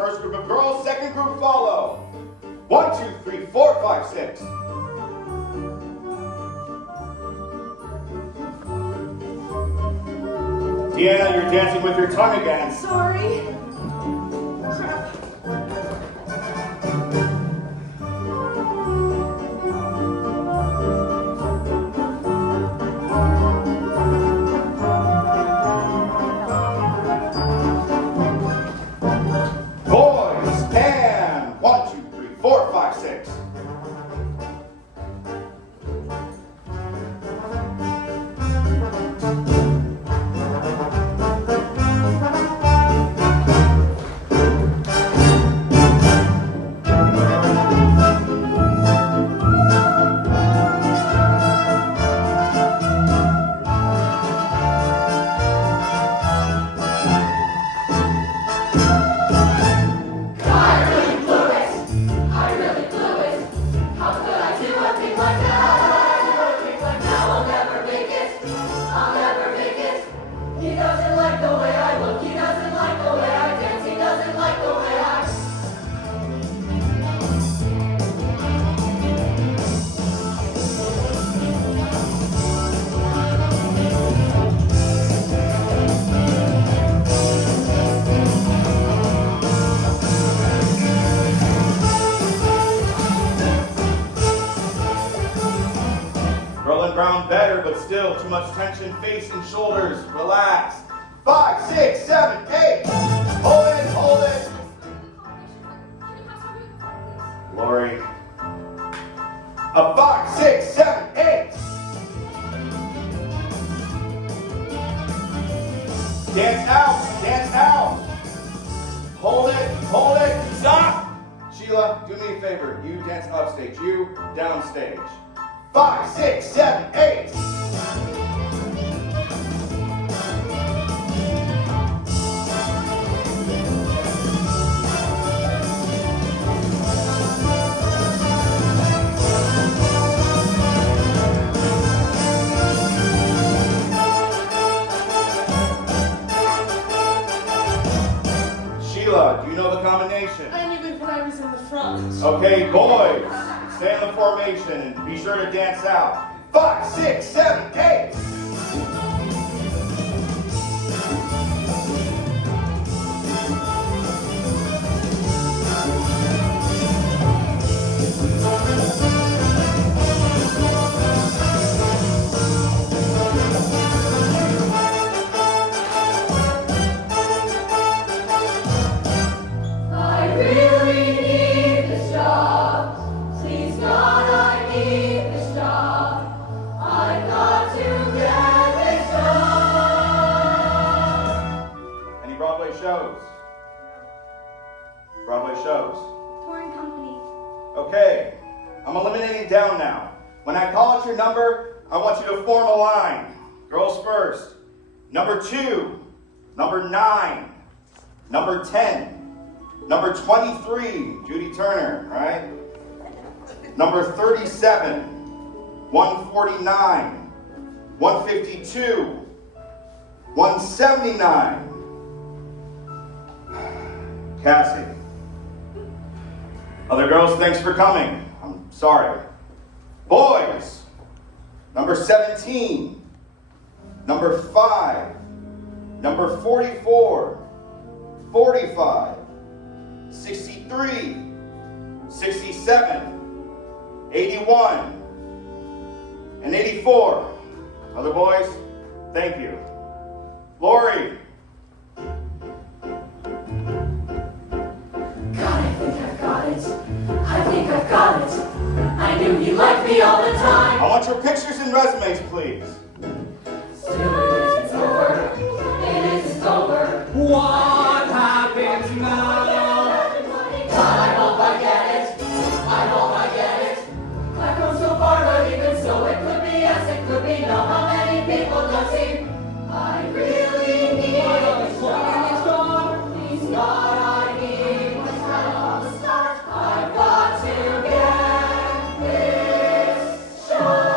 first group of girls, second group follow. 1, 2, 3, 4, 5, 6. Deanna, you're dancing with your tongue again. Sorry. Crap. Boys, and 1, 2, 3, 4, 5, 6. Better, but still too much tension, face and shoulders. Relax. 5, 6, 7, 8. Hold it, hold it. Lori. A 5, 6, 7, 8. Dance out, dance out. Hold it, stop. Sheila, do me a favor. You dance upstage, you downstage. 5, 6, 7, 8. Sheila, do you know the combination? I knew it when I was in the front. Okay, boys. Stay in the formation and be sure to dance out. 5, 6, 7, 8. I really need this job. Please God, I need this job. I've got to get this job. Any Broadway shows? Broadway shows. Touring company. Okay, I'm eliminating down now. When I call out your number, I want you to form a line. Girls first. Number 2, number 9, number 10, number 23, Judy Turner, right? Number 37, 149, 152, 179. Cassie. Other girls, thanks for coming. I'm sorry. Boys, number 17, number 5, number 44, 45, 63, 67, 81, and 84. Other boys, thank you. Lori. I think I've got it. I knew he liked me all the time. I want your pictures and resumes, please. Still it isn't over. It isn't over. What happens now? God, I hope I get it. I hope I get it. I've come so far, but even so, it could be yes, it could be no. How many people does he? I really need this job. Please, God, I need this job from the start. I've got to get this job.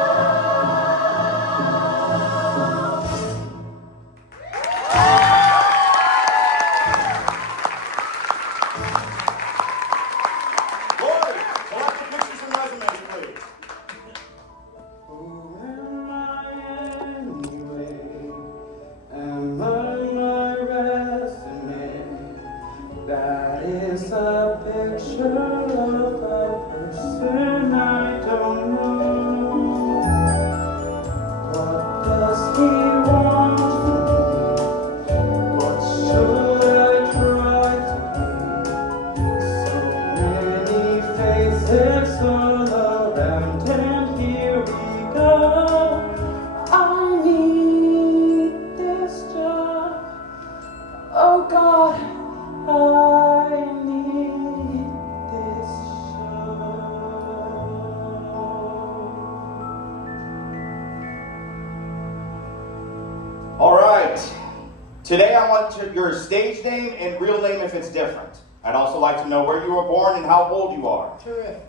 Today I want your stage name and real name if it's different. I'd also like to know where you were born and how old you are. Terrific.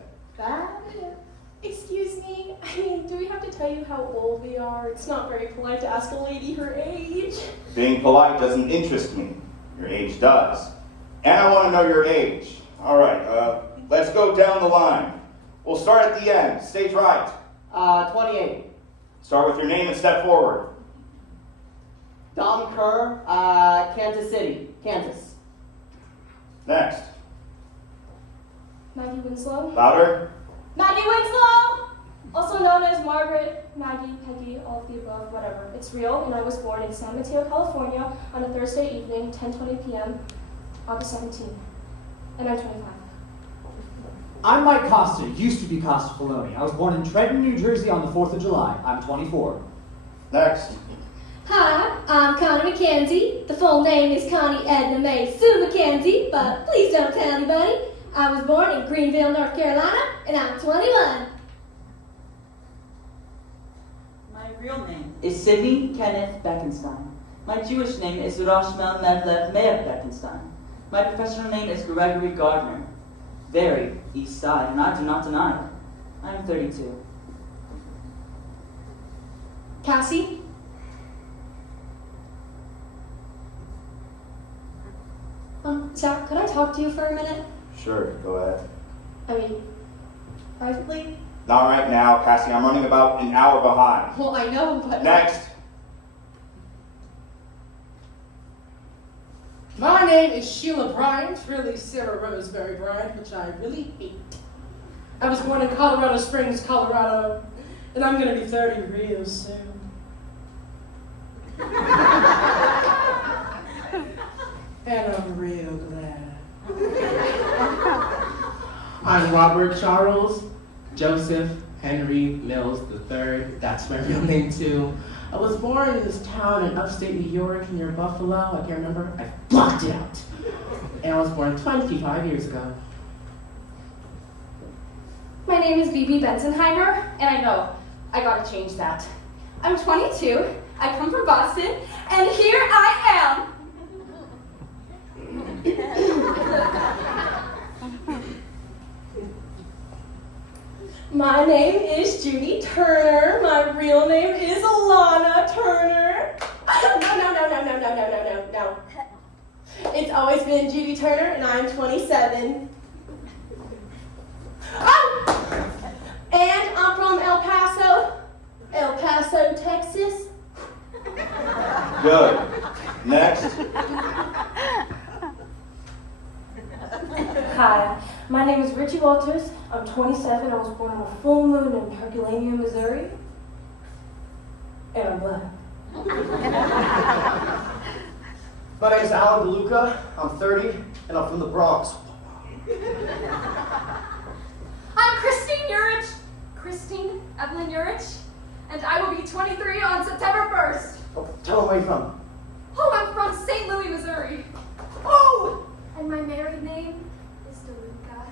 Excuse me, I mean, do we have to tell you how old we are? It's not very polite to ask a lady her age. Being polite doesn't interest me. Your age does. And I want to know your age. All right, let's go down the line. We'll start at the end. Stage right. 28. Start with your name and step forward. Dom Kerr, Kansas City, Kansas. Next. Maggie Winslow. Louder. Maggie Winslow! Also known as Margaret, Maggie, Peggy, all of the above, whatever. It's real, and I was born in San Mateo, California on a Thursday evening, 10:20 p.m., August 17th. And I'm 25. I'm Mike Costa, used to be Costa Filoni. I was born in Trenton, New Jersey on the 4th of July. I'm 24. Next. Hi, I'm Connie McKenzie. The full name is Connie Edna Mae Sue McKenzie, but please don't tell anybody. I was born in Greenville, North Carolina, and I'm 21. My real name is Sidney Kenneth Beckenstein. My Jewish name is Rashmel Medlev Meir Beckenstein. My professional name is Gregory Gardner. Very East Side, and I do not deny it. I'm 32. Cassie? Zach, could I talk to you for a minute? Sure, go ahead. I mean, privately? Not right now, Cassie. I'm running about an hour behind. Well, I know, but... Next. My name is Sheila Bryant, really Sarah Roseberry Bryant, which I really hate. I was born in Colorado Springs, Colorado, and I'm going to be 30 real soon. And I'm real glad. I'm Robert Charles Joseph Henry Mills III. That's my real name too. I was born in this town in upstate New York near Buffalo. I can't remember. I blocked it out. And I was born 25 years ago. My name is Bibi Bensenheimer, and I know, I gotta change that. I'm 22, I come from Boston, and here I am. My name is Judy Turner. My real name is Alana Turner. No. It's always been Judy Turner, and I'm 27. Oh! And I'm from El Paso, Texas. Good. Next. Hi, my name is Richie Walters. I'm 27. I was born on a full moon in Herculaneum, Missouri. And I'm black. My name is Alan DeLuca. I'm 30, and I'm from the Bronx. I'm Christine Evelyn Urich, and I will be 23 on September 1st. Oh, tell them where you're from. Oh, I'm from St. Louis, Missouri. Oh! And my married name is DeLuca.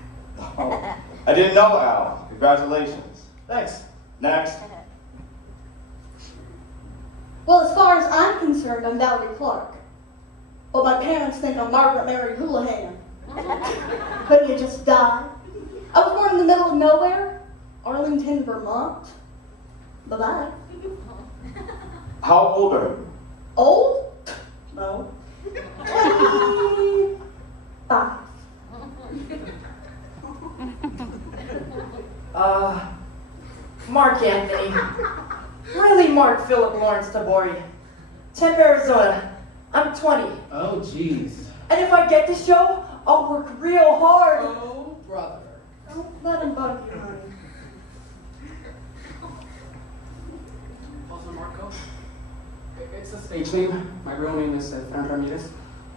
Oh, I didn't know, Al. Congratulations. Thanks. Next. Well, as far as I'm concerned, I'm Valerie Clark. But my parents think I'm Margaret Mary Houlihan. Couldn't you just die? I was born in the middle of nowhere, Arlington, Vermont. Bye-bye. How old are you? Old? No. 25. Mark Anthony. Really, Mark Philip Lawrence Tabori. Tempe, Arizona. I'm 20. Oh, jeez. And if I get the show, I'll work real hard. Oh, brother. Don't let him bug you, honey. Also, Marco. It's a stage name. My real name is Fernando Ramirez.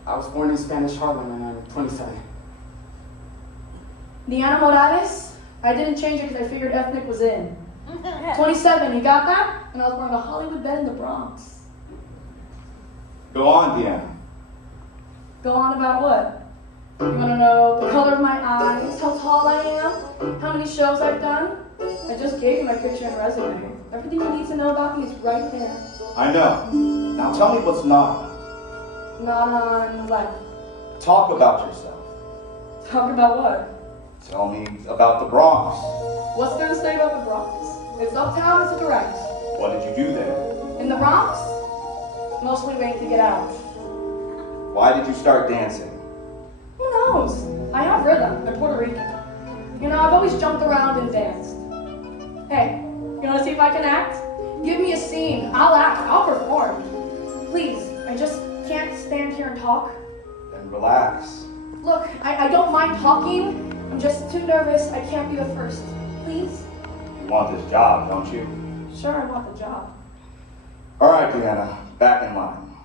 I was born in Spanish Harlem and I'm 27. Deanna Morales. I didn't change it because I figured ethnic was in. 27, you got that? And I was born in a Hollywood bed in the Bronx. Go on, Deanna. Go on about what? You want to know the color of my eyes, how tall I am, how many shows I've done? I just gave you my picture and resume. Everything you need to know about me is right there. I know. Now tell me what's not. Not on what? Talk about yourself. Talk about what? Tell me about the Bronx. What's there to say about the Bronx? It's uptown, it's direct. What did you do there? In the Bronx? Mostly wait to get out. Why did you start dancing? Who knows? I have rhythm. I'm Puerto Rican. You know, I've always jumped around and danced. Hey, you want to see if I can act? Give me a scene. I'll act. I'll perform. Please, I just can't stand here and talk. Then relax. Look, I don't mind talking. I'm just too nervous. I can't be the first. Please? You want this job, don't you? Sure, I want the job. All right, Deanna, back in line.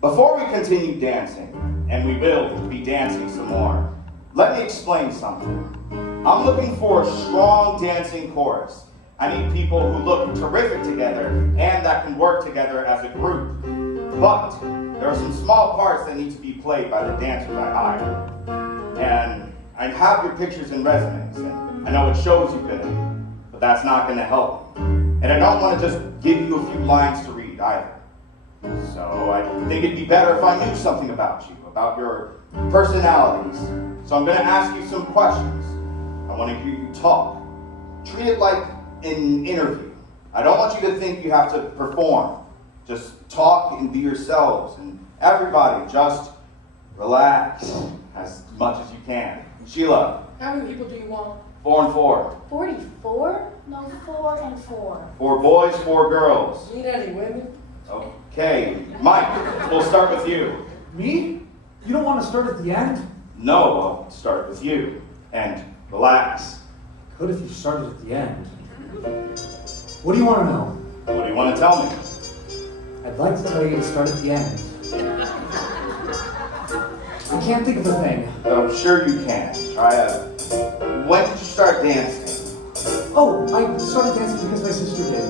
Before we continue dancing, and we will be dancing some more, let me explain something. I'm looking for a strong dancing chorus. I need people who look terrific together and that can work together as a group. But there are some small parts that need to be played by the dancers I hire. And I have your pictures and resumes, and I know it shows you've been in, but that's not going to help. And I don't want to just give you a few lines to read either. So I think it'd be better if I knew something about you, about your personalities. So I'm going to ask you some questions. I want to hear you talk. Treat it like an interview. I don't want you to think you have to perform. Just talk and be yourselves. And everybody, just relax as much as you can. Sheila. How many people do you want? 4 and 4. 44? No, 4 and 4. 4 boys, 4 girls. Need any women? Okay, Mike, we'll start with you. Me? You don't want to start at the end? No, I'll start with you. And relax. Could if you started at the end. What do you want to know? What do you want to tell me? I'd like to tell you to start at the end. I can't think of a thing. I'm sure you can. When did you start dancing? Oh, I started dancing because my sister did.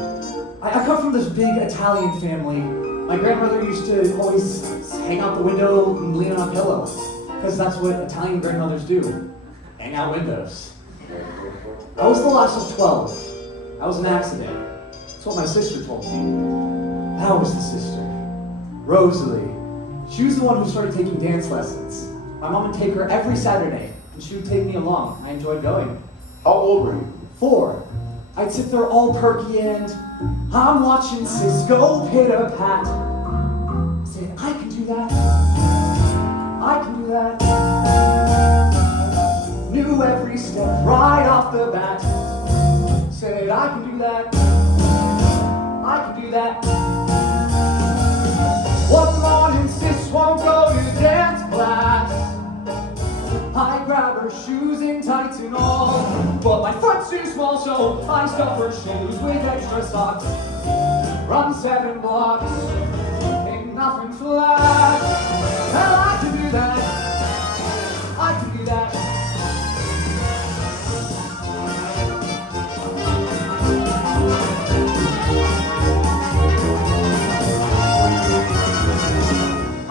I come from this big Italian family. My grandmother used to always hang out the window and lean on a pillow. Because that's what Italian grandmothers do. Hang out windows. I was the last of 12. I was an accident. That's what my sister told me. That was the sister. Rosalie. She was the one who started taking dance lessons. My mom would take her every Saturday, and she would take me along. I enjoyed going. How old were you? 4. I'd sit there all perky and I'm watching Cisco pitter-pat. Saying, I can do that. I can do that. Knew every step right off the bat. Said, I can do that. I can do that. One morning, sis won't go to dance class. I grab her shoes and tights and all, but my foot's too small, so I stuff her shoes with extra socks. Run 7 blocks, ain't nothing flat. Hell, I can do that. I can do that.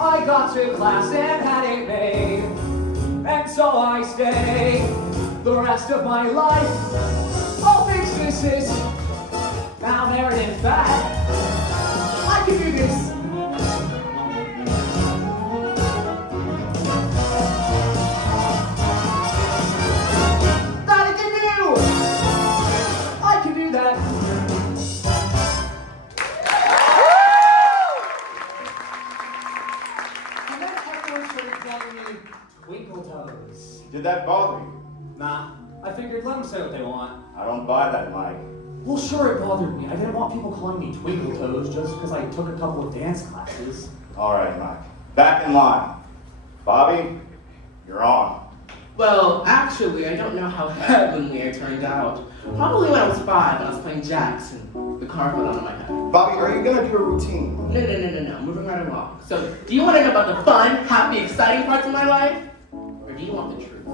I got to class and had it made, and so I stay the rest of my life. All things this is now married and fat. I can do this. That I can do. I can do that. And then everyone started calling me Twinkle Toes. Did that bother you? Nah, I figured let them say what they want. I don't buy that, Mike. Well, sure, it bothered me. I didn't want people calling me Twinkle Toes just because I took a couple of dance classes. All right, Mike. Back in line. Bobby, you're on. Well, actually, I don't know how heavenly I turned out. Probably when I was 5 and I was playing jacks and the car fell out of my head. Bobby, are you gonna do a routine? No. Moving right along. So, do you want to know about the fun, happy, exciting parts of my life? Or do you want the truth?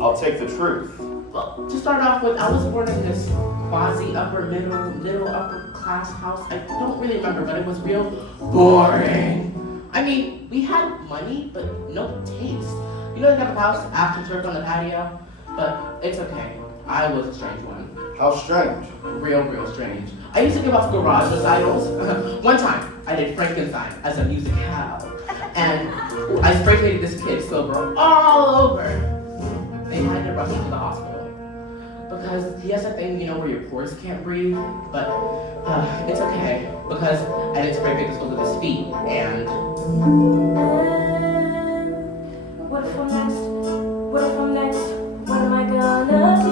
I'll take the truth. Well, to start off with, I was born in this quasi upper middle upper class house. I don't really remember, but it was real boring. I mean, we had money, but no taste. You know the type of house after church on the patio? But it's okay. I was a strange one. How strange. Real strange. I used to give off garage recitals. One time, I did Frankenstein as a musicale. And I spray painted this kid silver all over. They had to rush him to the hospital. Because he has a thing, where your pores can't breathe. But it's okay. Because I didn't spray paint this over his feet. And what if I'm next? What if I'm next? What am I gonna do?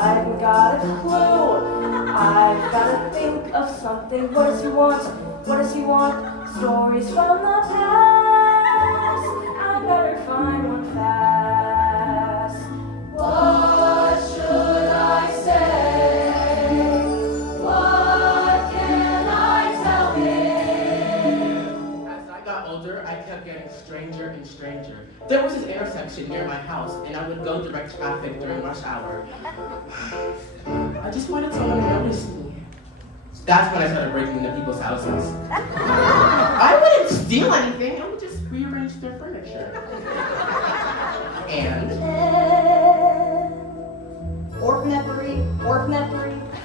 I haven't got a clue. I've gotta think of something. What does he want? What does he want? Stories from the past. I better find one fast. What should I say? What can I tell him? as I got older, I kept getting stranger and stranger. There was this intersection near my house, and I would go direct traffic during rush hour. I just wanted someone to notice me. That's when I started breaking into people's houses. I wouldn't steal anything, I would just rearrange their furniture. And Orphanetry,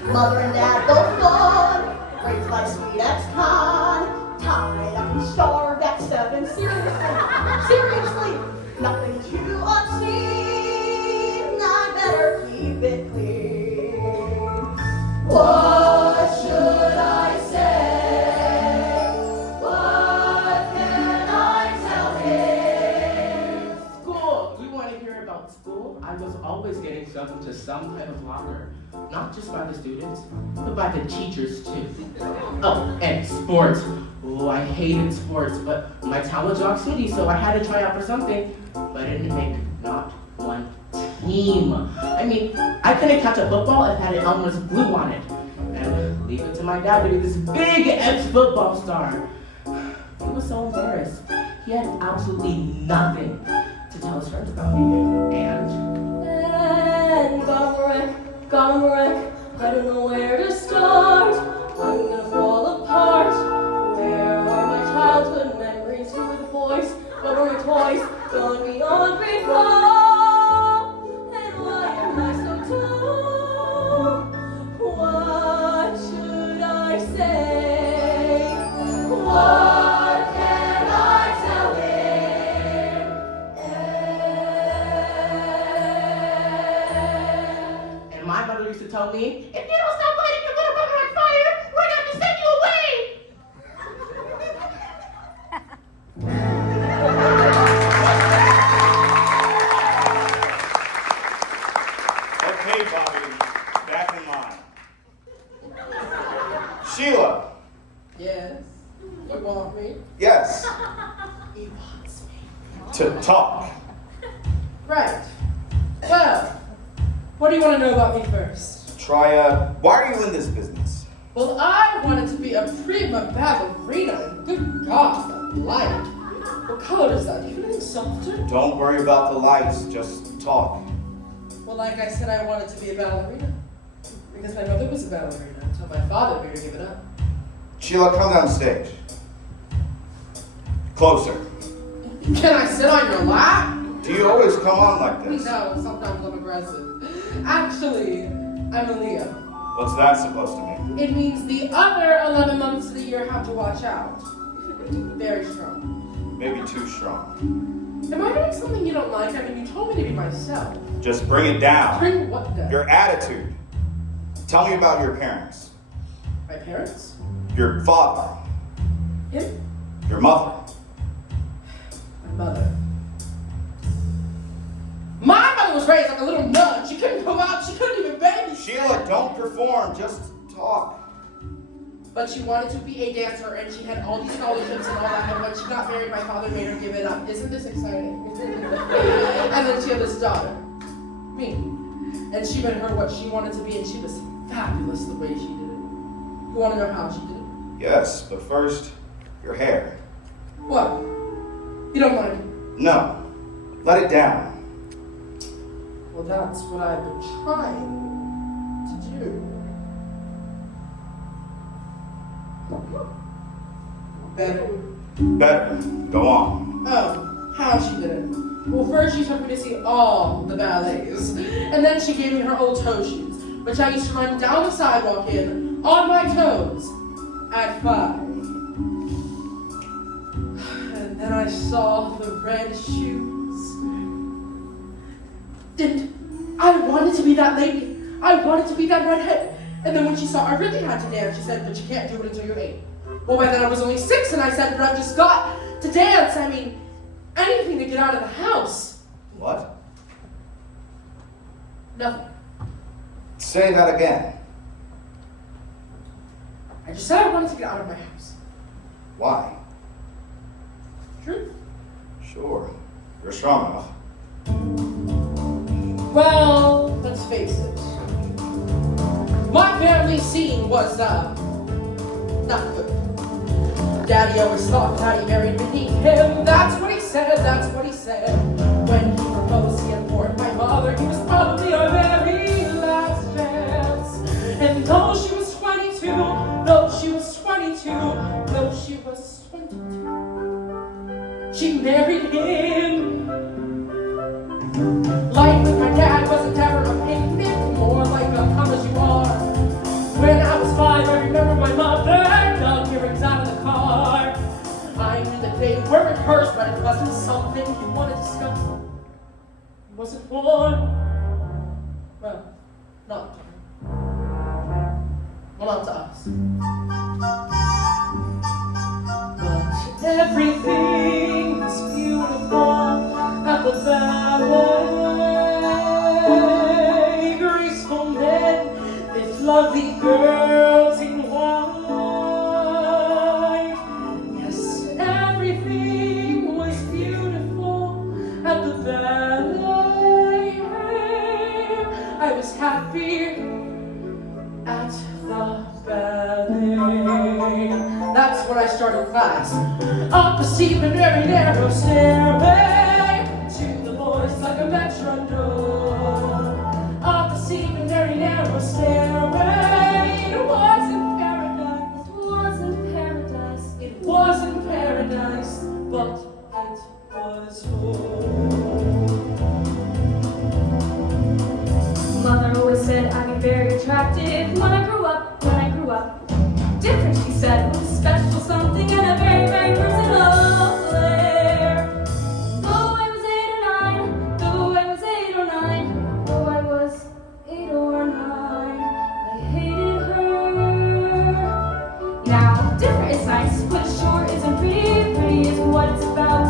mother and dad both gone, raised by sweet ex-con, tied up and starved at 7, seriously, nothing too obscene, I better keep it clean. What should I say? What can I tell him? school, you want to hear about school? I was always getting shoved into some type of locker. Not just by the students, but by the teachers too. Oh, and sports. Oh, I hated sports, but my town was Rock City, so I had to try out for something. But I didn't make not one team. I mean, I couldn't catch a football if it had Elmer's glue on it. And leave it to my dad to be this big ex-football star. He was so embarrassed. He had absolutely nothing to tell his friends about me. And got a wreck, I don't know where to start. I'm gonna fall apart. Where are my childhood memories? Who were the boys? What were my toys? Gone beyond recall. And why am I so dumb? What should I say? What can I tell him? And my mother used to tell me, if you don't stop lighting your little brother on fire, we're going to send you away. Okay, Bobby, back in line. Sheila. Yes. You want me? Yes. He wants me. To talk. Right. Well, what do you want to know about me first? Why are you in this business? Well, I wanted to be a prima ballerina, and good God, that light. What color is that? You getting softer? Don't worry about the lights, just talk. Well, like I said, I wanted to be a ballerina. Because my mother was a ballerina until my father made her give it up. Sheila, come down stage. Closer. Can I sit on your lap? Do you always come on like this? No, sometimes I'm aggressive. Actually, I'm a Leo. What's that supposed to mean? It means the other 11 months of the year have to watch out. Very strong. Maybe too strong. Am I doing something you don't like? I mean, you told me to be myself. Just bring it down. Bring what down? Your attitude. Tell me about your parents. My parents? Your father. Him? Your mother. My mother. My mother was raised like a little nun. She couldn't go out. She couldn't even baby. Sheila, don't perform. Just talk. But she wanted to be a dancer, and she had all these scholarships and all that. And when she got married, my father made her give it up. Isn't this exciting? And then she had this daughter, me. And she made her what she wanted to be, and she was fabulous the way she did it. You want to know how she did it? Yes, but first, your hair. What? You don't mind? No. Let it down. Well, that's what I've been trying to do. Better? Better. Go on. Oh, how she did it. Well, first she took me to see all the ballets. And then she gave me her old toe shoes, which I used to run down the sidewalk in, on my toes, at 5. And then I saw the red shoes. And I wanted to be that lady. I wanted to be that redhead. And then when she saw I really had to dance, she said, but you can't do it until you're 8. Well, by then I was only 6, and I said, but I've just got to dance. I mean, anything to get out of the house. What? Nothing. Say that again. I just said I wanted to get out of my house. Why? Truth. Sure. You're strong enough. Well, let's face it. My family scene was, not good. Daddy always thought Daddy married beneath him. That's what he said, that's what he said. When he proposed, he informed my mother he was probably our very last chance. And though she was 22, she married him. Life with my dad wasn't ever a picnic, more like a come as you are. When I was 5, I remember my mother dug earrings out of the car. I knew that they weren't hers, but it wasn't something you want to discuss. It wasn't for, well, not to her. Well, not to us. But everything was beautiful at the ballet. Graceful men with lovely girls in white. Yes, everything was beautiful at the ballet. I was happy at the ballet. That's when I started class. Up a steep and very narrow stairway to the voice like a metronome. Up a steep and very narrow stairway. It wasn't paradise. It wasn't paradise. It wasn't paradise, but it was home. Mother always said I'd be very attractive when I grew up. Different, she said, with a special something and a very, very personal flair. Though I was 8 or 9, though I was 8 or 9, though I was 8 or 9, I hated her. Now, different is nice, but sure isn't pretty. Pretty is what it's about.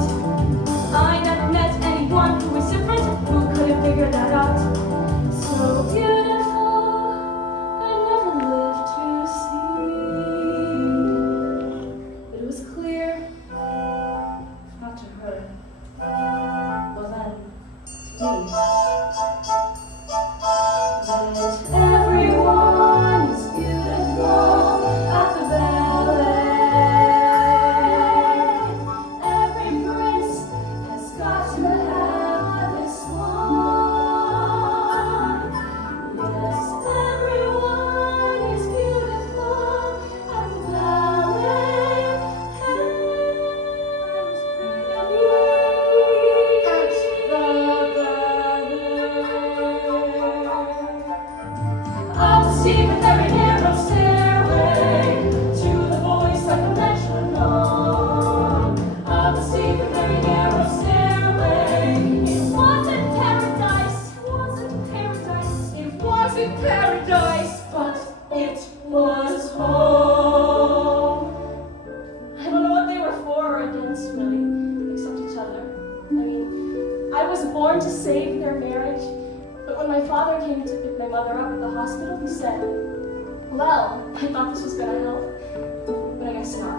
I never met anyone who was different, who could have figured that out. So beautiful, I never lived to see. But it was clear, not to her, well then, to me, that everyone is beautiful at the ballet. Every prince has got to have this one. Yes, everyone is beautiful at the ballet. Up the steep and very narrow stairway to the voice like a metronome. Up the steep and very narrow stairway. It wasn't paradise. It wasn't paradise. It wasn't paradise, but it was home. I don't know what they were for or against, really, except each other. I mean, I was born to save their marriage, but when my father came to pick my mother up at the hospital, he said, well, I thought this was gonna help, but I guess not.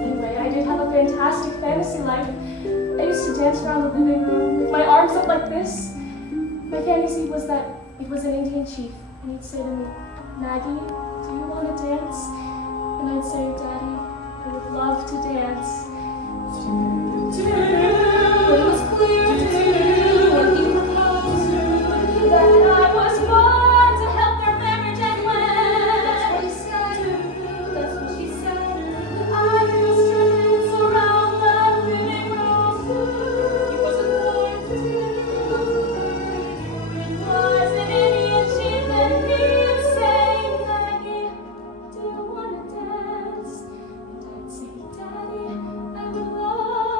Anyway, I did have a fantastic fantasy life. I used to dance around the living room with my arms up like this. My fantasy was that it was an Indian chief, and he'd say to me, Maggie, do you want to dance? And I'd say, Daddy, I would love to dance. But it was clear when he proposed that I was born to help their marriage end well. That's what he said. That's what she said. I used to dance around the living room. He wasn't born to do. It was an Indian chief, and he'd say, Maggie, do you want to dance? And I'd say, Daddy, I would love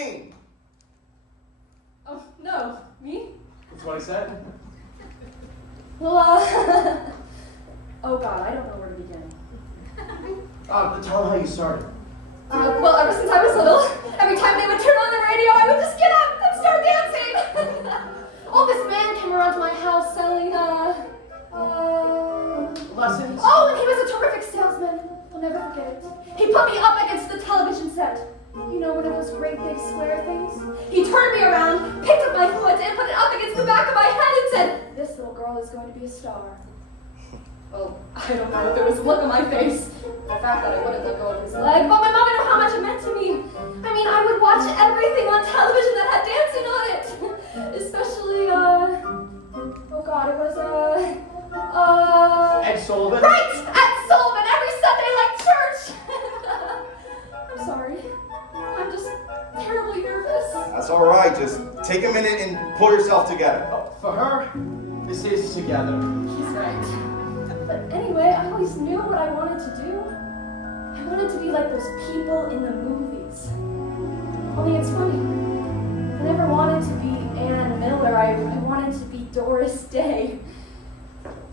15. Oh, no. Me? That's what I said. Well, oh God, I don't know where to begin. Tell how you started. Well, ever since I was little, every time they would turn on the radio, I would just get up and start dancing. Oh, this man came around to my house selling, Lessons? Oh, and he was a terrific salesman. I'll never forget it. He put me up against the television set. You know, one of those great big square things? He turned me around, picked up my foot, and put it up against the back of my head and said, "This little girl is going to be a star." Well, I don't know if it was the look on my face, the fact that I wouldn't let go of his leg, but my mom knew how much it meant to me. I mean, I would watch everything on television that had dancing on it. Especially, oh God, it was, Ed Sullivan? Right! Ed Sullivan, every Sunday like church! I'm sorry. I'm just terribly nervous. That's all right. Just take a minute and pull yourself together. Oh, for her, this is together. He's right. But anyway, I always knew what I wanted to do. I wanted to be like those people in the movies. Only it's funny. I never wanted to be Ann Miller. I wanted to be Doris Day.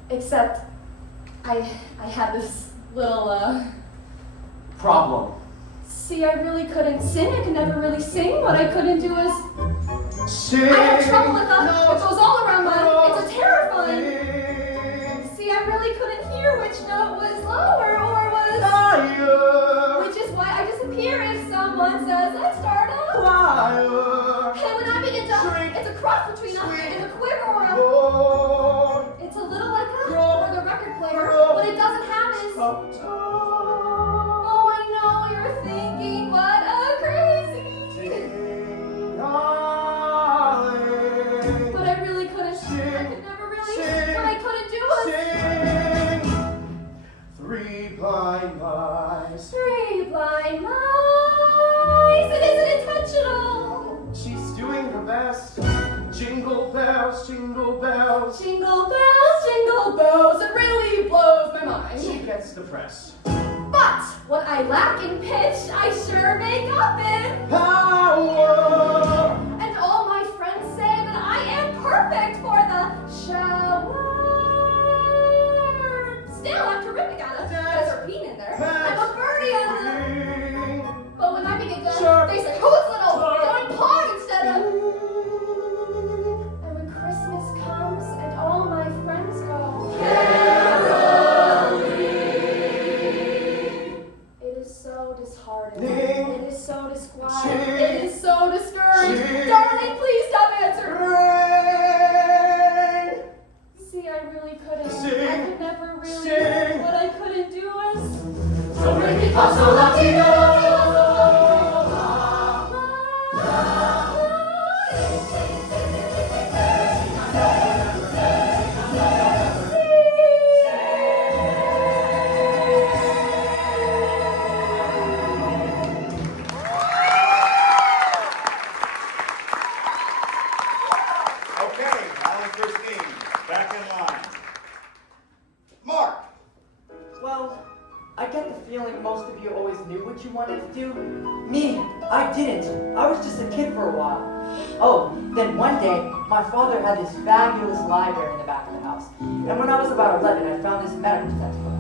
Except I had this little, Problem. See, I really couldn't sing. I could never really sing. What I couldn't do is Sing. I have trouble with the, No. it goes all around my, it's a terrifying. Sing. See, I really couldn't hear which note was lower or was, Higher. which is why I disappear if someone says, "Let's start up." Higher. And when I begin to, Shrink. it's a cross between Sweet. it's a quiver or a, Lord. it's a little like a, Grow. or the record player. Grow. What it doesn't have is, Up top. oh, I know you're thinking, what a crazy. Sing. High. But I really couldn't, I Sing. could never really, Sing. what I couldn't do was, Sing. Three blind mice. three blind mice. It isn't intentional. She's doing her best. Jingle bells, jingle bells. Jingle bells, it really blows my mind. She gets depressed. But what I lack in pitch, I sure make up in. Power. And all my friends say that I am perfect for the shower. Still, I'm terrific at it. There's a bean in there. I'm a birdie on the. But when I begin to, they say, "Who's little?" Going pog instead of. And when Christmas comes and all my friends go, it is so disheartening. It is so disquieting. It is so discouraged. Darling, please stop answering. See, I really couldn't. I could never really. What I couldn't do was. So bring me paso latino. Okay, Alan and Christine, back in line. Mark. Well, I get the feeling most of you always knew what you wanted to do. Me, I didn't. I was just a kid for a while. Oh, then one day, my father had this fabulous library in the back of the house. And when I was about 11, I found this medical textbook.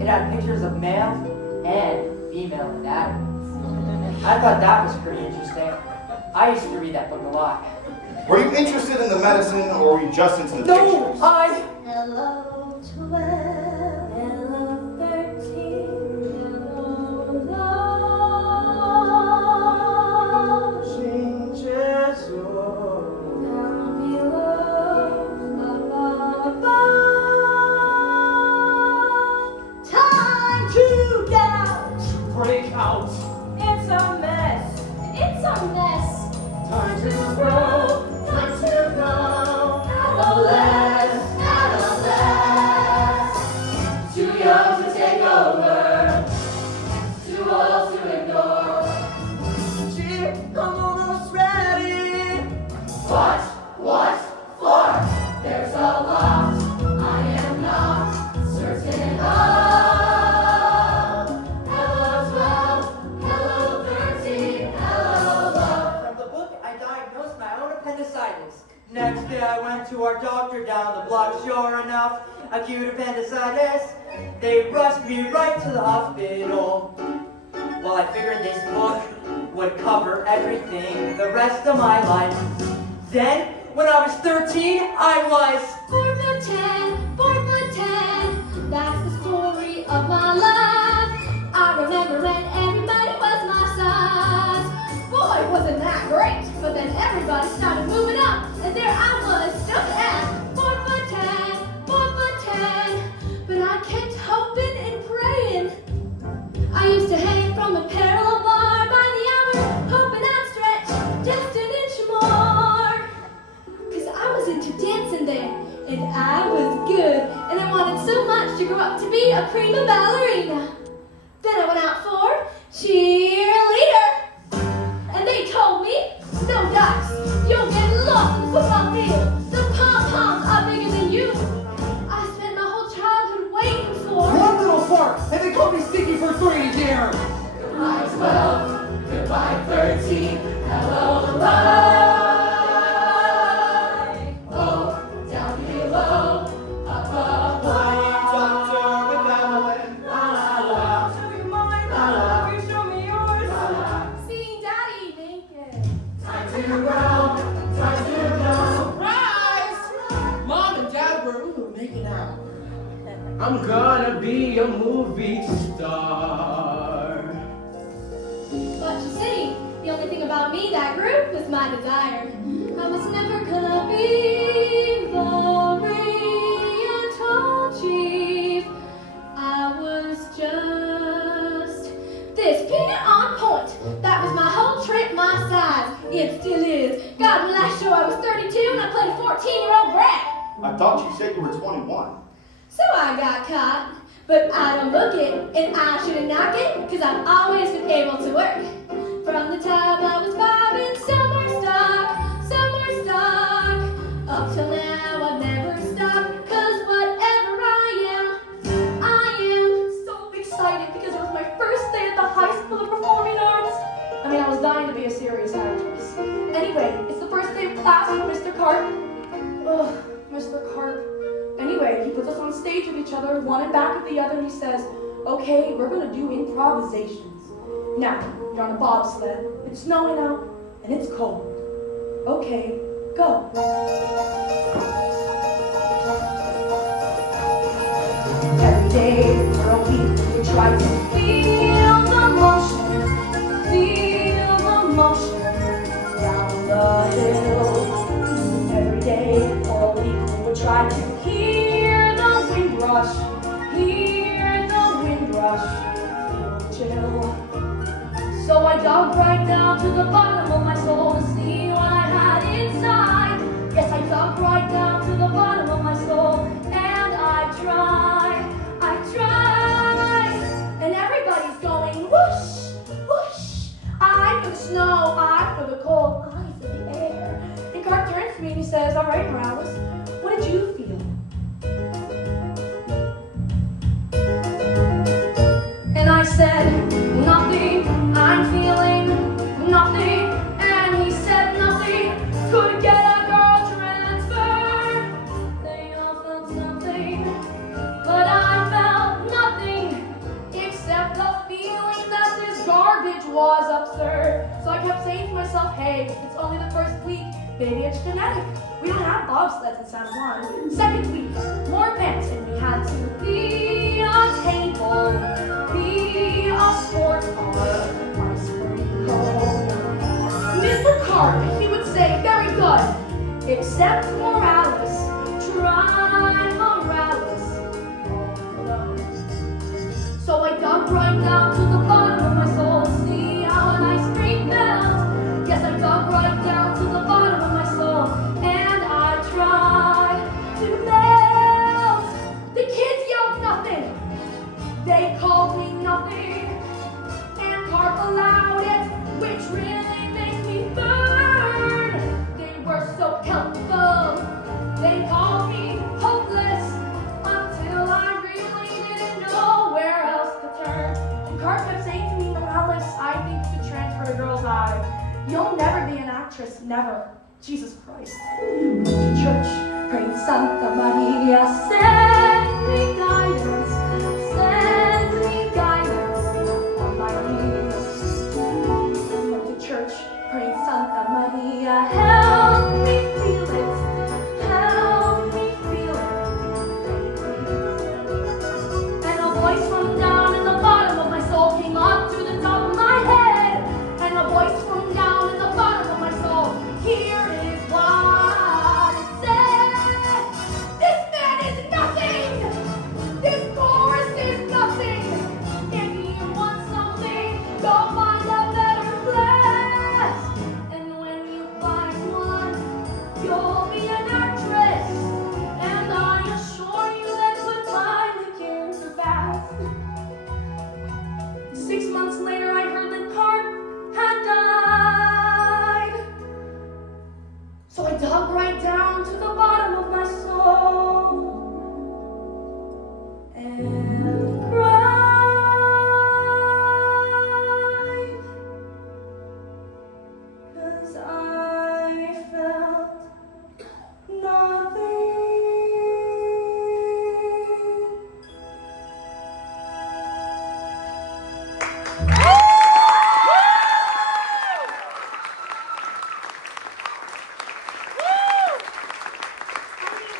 It had pictures of male and female anatomies. I thought that was pretty interesting. I used to read that book a lot. Were you interested in the medicine or were you just into the No, pictures? Hello, 12. Hello, 13. Hello, love. Changes Now below, above. Time to doubt. break out. It's a mess. It's a mess. Time to grow. Time to know. Adolescence. Adolescence. mouth, acute appendicitis. They rushed me right to the hospital. Well, I figured this book would cover everything the rest of my life. Then, when I was 13, I was 4'10", 4'10". That's the story of my life. I remember when everybody was my size. Boy, wasn't that great! But then everybody started moving up, and there I was, stuck at 4'10", 4'10". But I kept hoping and praying. I used to hang from a parallel bar by the hour, hoping I'd stretch just an inch more. 'Cause I was into dancing then, and I was good, and I wanted so much to grow up to be a prima ballerina. Then I went out for cheerleader, and they told me, no ducks, you'll get lost in the football field. The pom-poms are bigger than you. I spent my whole childhood waiting for One little fart, and they called me Sticky for 3 years. Goodbye 12, goodbye 13, hello life. Oh, down below, up above. Doctor Benevolent. Show me mine, you show me yours. seeing Daddy naked. Time to grow, time to go. Surprise! Mom and Dad were making out. I'm gonna be a movie star. But you see, the only thing about me that grew was my desire. I was never gonna be the radio chief. I was just this peanut on point. That was my whole trip, my size. It still is. God, the last show I was 32 and I played a 14-year-old brat. I thought you said you were 21. So I got caught, but I don't book it, and I shouldn't knock it, 'cause I've always been able to work. From the time I was 5 and somewhere stuck, up till now I've never stopped, 'cause whatever I am so excited because it was my first day at the High School of Performing Arts. I mean, I was dying to be a serious actress. Anyway, it's the first day of class for Mr. Carp. Ugh, Mr. Carp. Anyway, he puts us on stage with each other, one in back of the other, and he says, okay, we're gonna do improvisations. Now, you're on a bobsled, it's snowing out, and it's cold. Okay, go. Every day for a week, we try to feel the motion down the hill. Every day for a week, we would try to hear the wind rush, feel the chill. So I dug right down to the bottom of my soul to see what I had inside. Yes, I dug right down to the bottom of my soul, and I tried. And everybody's going whoosh, whoosh. I for the snow, I for the cold, I for the air. And Clark turns to me and he says, all right, Morales, what did you feel? And I said, nothing, I'm feeling nothing. And he said, nothing could get a girl transferred. They all felt something, but I felt nothing except the feeling that this garbage was absurd. So I kept saying to myself, hey, it's only the first week, maybe it's genetic. We don't have bobsleds in San Juan. Second week, more pants, and we had to be a table, be a sports car, ice cream cone. Mr. Carp, he would say, very good, except Morales. Try Morales. So I dug right down to the bottom of my soul to see how an ice cream felt. Yes, I dug right down to the bottom of my soul, and I tried to melt. The kids yelled nothing. They called me nothing. And Carp allowed it, which really made me burn. They were so helpful. They called me hopeless until I really didn't know where else to turn. And Carp kept saying to me, Morales, I think you should transfer to Girls Eye. You'll never be an actress, never. Jesus Christ. Go to church. Pray Santa Maria, send me guidance, send me guidance on my knees. Went to church, praying Santa Maria, help me feel it, help me feel it. And a voice from down in the bottom of my soul came up to the top of my head. And a voice from down in the bottom of my soul, here is what it said. This man is nothing! This chorus is nothing! If you want something, go find a better place. And when you find one, you'll be an actress. And I assure you that good time begins to pass. 6 months later, I heard that Carp had died. So I dug right down to the bottom of my soul and cried, 'cause I felt nothing.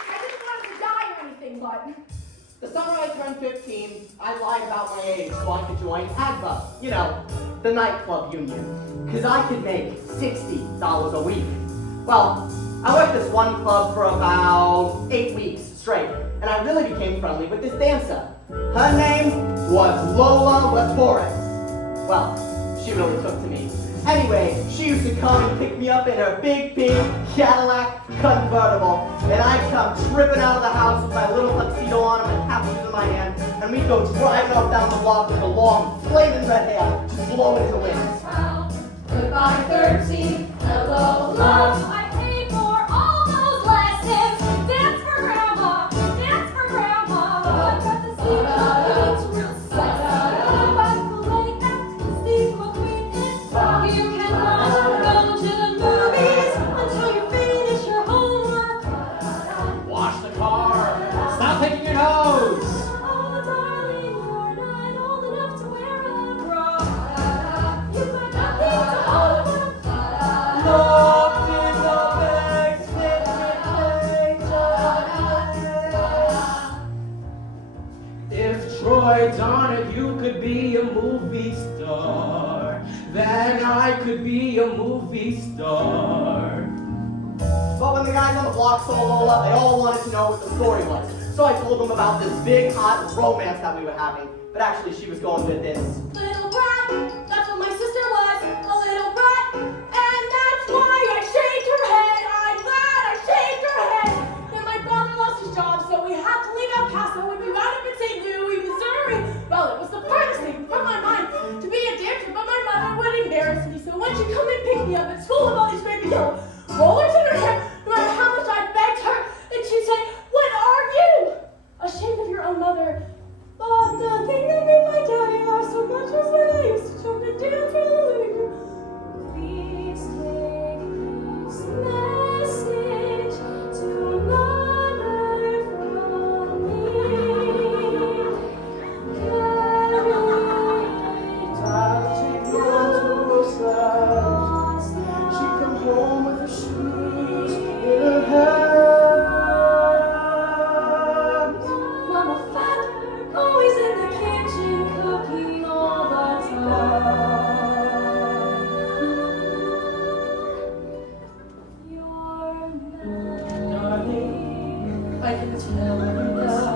I didn't want him to die or anything, but The summer I turned 15, I lied about my age so I could join AGBA, you know, the nightclub union, because I could make $60 a week. Well, I worked this one club for about 8 weeks straight, and I really became friendly with this dancer. Her name was Lola Latoris. Well, she really took to me. Anyway, she used to come and pick me up in her big, pink Cadillac convertible, and I'd come tripping out of the house with my little tuxedo on and my capsules in my hand, and we'd go driving off down the block with the long, flaming red hair just blowing in the wind. goodbye 13, hello love. I paid for all those lessons. Dance for grandma, dance for grandma. I got to see the beach, real sexy. Back the late act, Steve McQueen is. You can go to the movies until you finish your homework. Wash the car. Stop picking your nose. Oh, darling, you're not old enough to wear a bra. You've got nothing to hold. Locked in the basement. If Troy Donahue could be a movie star, then I could be a movie star. But when the guys on the block saw Lola, they all wanted to know what the story was. So I told them about this big, hot romance that we were having. But actually, she was going with this. Little brat, that's what my sister was, a little brat. And that's why I shaved her head. I'm glad I shaved her head. Then my father lost his job, so we had to leave El Paso and we wound up in St. Louis, Missouri. Well, it was the furthest thing from my mind to be a dancer, but my mother would embarrass me. So when she'd come and pick me up at school with all these baby yellow rollers in her hair, no matter how much I begged her, and she'd say, "What are you? Ashamed of your own mother." But the thing that made my daddy laugh so much was when I used to jump and dance through the living room. Please take this message to mother from me. Carry it She'd come home with her shoes in her hand. Mama fat, always in the kitchen cooking all the time. You're I can tell you now,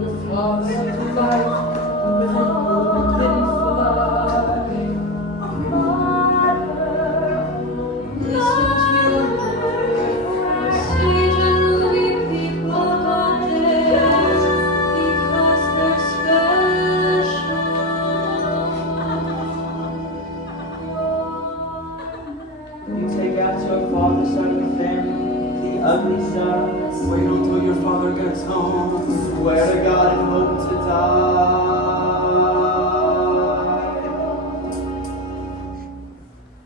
the flaws of life with an open fly. Listen to the stage and movie people go dance because they're special. You take out your father's side of the family, the ugly side. Wait until your father gets home. Swear to God and hope to die.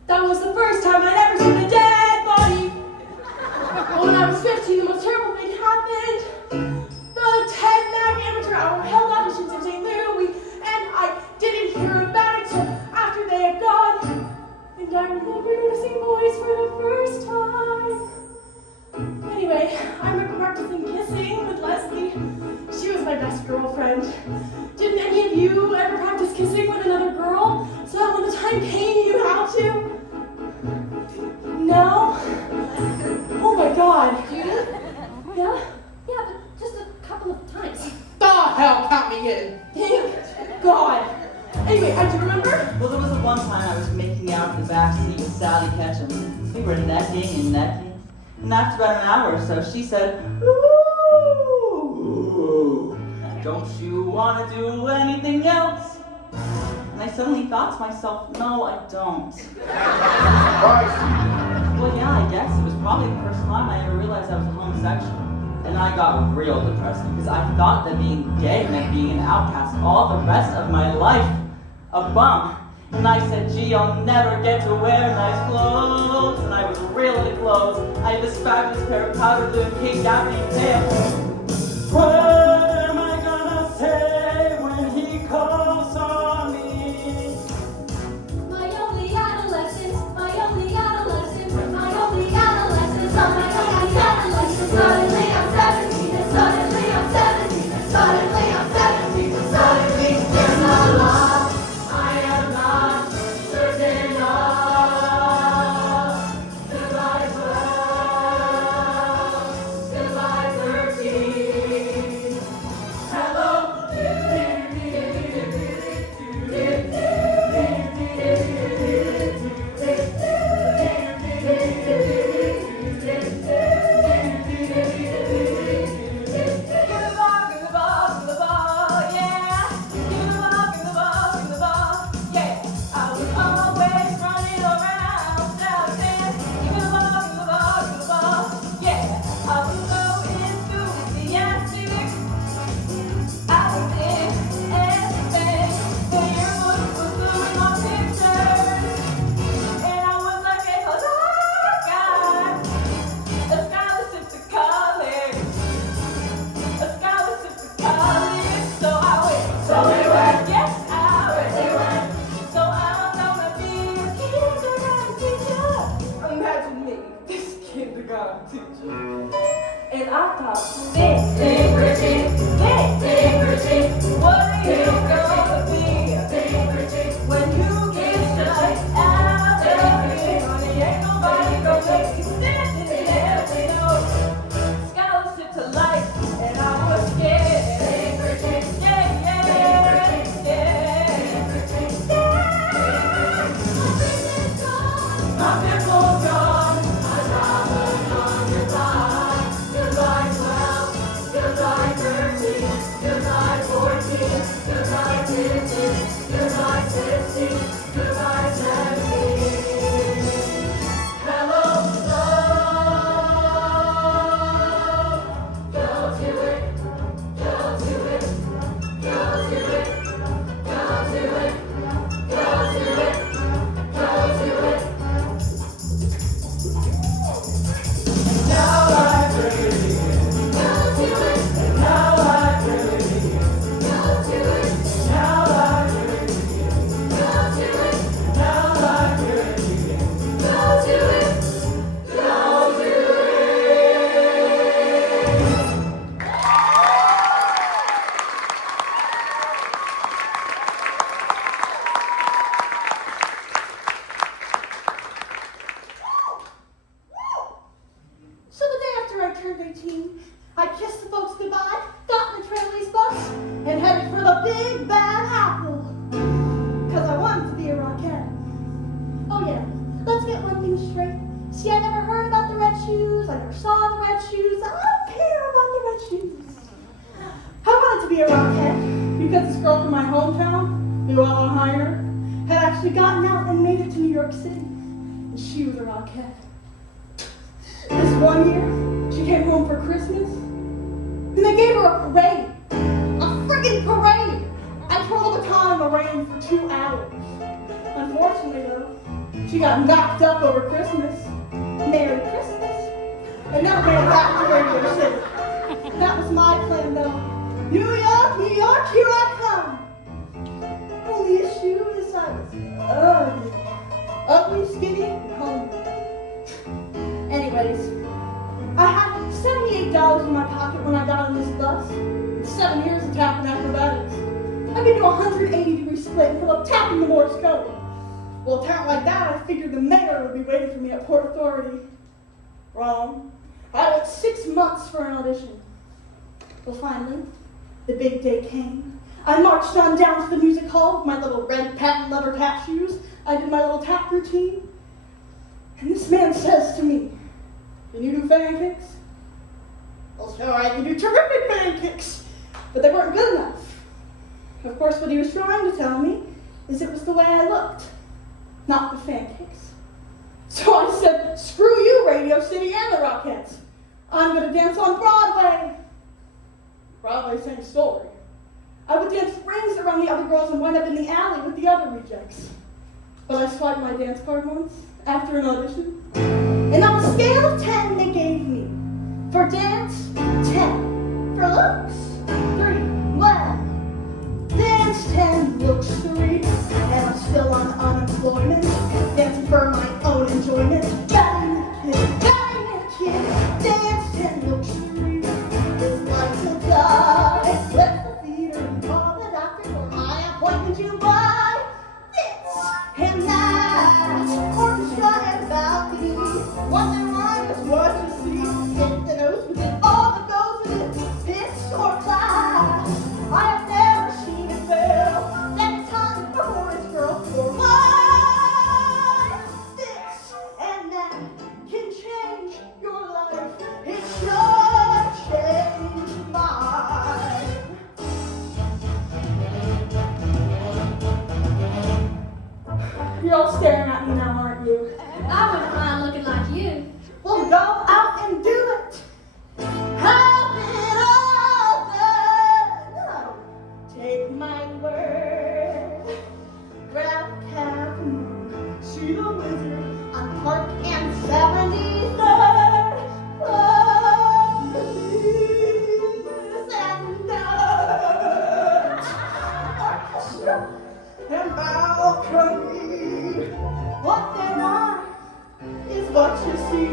That was the first time I'd ever seen a dead body. Well, when I was 15, the you ever practice kissing with another girl so that when the time came you had to? No? Oh my god. Judith? Yeah? Yeah, but just a couple of times. The hell, count me in. Thank God. Anyway, I do remember. Well, there was one time I was making out in the back seat with Sally Ketchum. We were necking and necking. And after about an hour or so, she said, "Ooh, don't you want to do anything else?" And I suddenly thought to myself, no, I don't. Christ. Well, yeah, I guess it was probably the first time I ever realized I was a homosexual. And I got real depressed because I thought that being gay meant being an outcast all the rest of my life. A bum. And I said, gee, I'll never get to wear nice clothes. And I was real into clothes. I had this fabulous pair of powder blue and pink daffy pants. What am I gonna say when he calls on me? My only adolescence, my only adolescence, my only adolescence, oh my only adolescence. Suddenly I'm 17, and suddenly I'm 17, and suddenly I'm 17, and suddenly there's no love. I am not certain of. Goodbye 12, goodbye 13. Hello. And I thought, Big Richie, Big Richie, what are you gonna be? Big Richie, when you get shut out of here, honey, ain't nobody gonna make you standing there, you know. Scholarship to life, and I was scared. Big Richie, yeah, yeah, yeah. My pimple's gone, I'd rather not goodbye. Goodbye 12, goodbye 13, goodbye 14, goodbye 15, goodbye 16, goodbye 17. Hello, love. Go to it, go to it, go to it, go to it, go to it, go to it. Now I really go to it. Now I really go to it. Now I really go to it. Now I really go to it. Go to it. So the day after I turned 18, I kissed the folks goodbye, got in the Trailways bus, and headed for the big bad apple. Because I wanted to be a rockette. Oh yeah, let's get one thing straight. See, I never heard about the red shoes, I never saw the red shoes, I don't care about the red shoes. I wanted to be a rockette because this girl from my hometown, Llewellyn Heiner, had actually gotten out and made it to New York City. And she was a rockette. This one year, she came home for Christmas, and they gave her a parade. A friggin' parade! I twirled a baton in the rain for 2 hours. Unfortunately, though, she got knocked up over Christmas. Merry Christmas! And never made it back to Radio City. That was my plan, though. New York, New York, here I come! Only issue is I was ugly. Ugly, skinny, and hungry. Anyways, I had $78 in my pocket when I got on this bus. 7 years of tapping acrobatics. I could do a 180-degree split and come up tapping the Morse code. Well, a talent like that, I figured the mayor would be waiting for me at Port Authority. Wrong. I waited 6 months for an audition. Well, finally, the big day came. I marched on down to the music hall with my little red patent leather tap shoes. I did my little tap routine. And this man says to me, "Can you do fan kicks?" Well, sure, I can do terrific fan kicks, but they weren't good enough. Of course, what he was trying to tell me is it was the way I looked, not the fan kicks. So I said, "Screw you, Radio City and the Rockettes. I'm going to dance on Broadway." Broadway, same story. I would dance rings around the other girls and wind up in the alley with the other rejects. But I swiped my dance card once, after an audition, and on a scale of 10 they gave me, for dance, 10, for looks, 3, well, dance 10, looks 3, and I'm still on unemployment, dancing for my own enjoyment. Got a kid, dance 10, looks 3, it's like to die. Let the theater and call the doctor for my appointment to buy this and that. Orchestra and balcony, what they want is what you see. Hit the nose with it, all that goes with it, this or class. I have never seen it fail. That time performance girl for why this and that can change your life. It should change mine. You're all staring at me now, aren't you? I wouldn't mind looking like you. Well, go out and do it. Have it all done. Take my word. Grab a cab, see the wizard on Park and 73rd. Please and orchestra and balcony. What they want is what you see.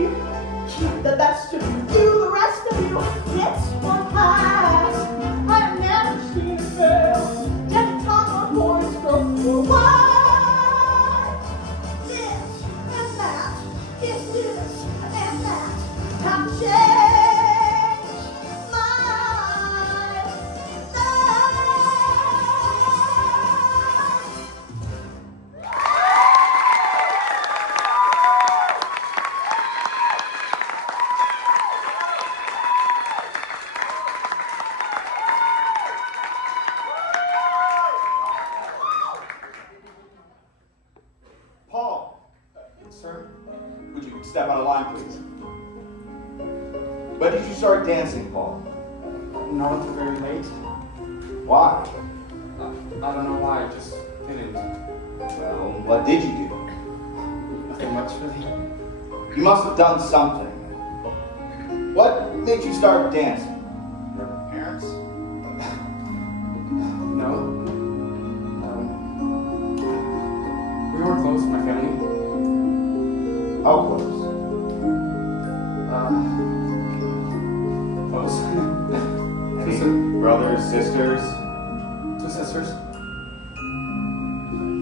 Keep the best of you, do the rest of you. It's one class. I've never seen it fail. Debutante on boys girl for what? This and that. It's this and that. Have to change my life. Paul, sir, would you step out of line, please? When did you start dancing, Paul? Not until very late. Why? I don't know why, I just didn't. Well, what did you do? Nothing much really. You must have done something. What made you start dancing? Your parents? No. We were close, my family. How close? Close. Any brothers, sisters? 2 sisters.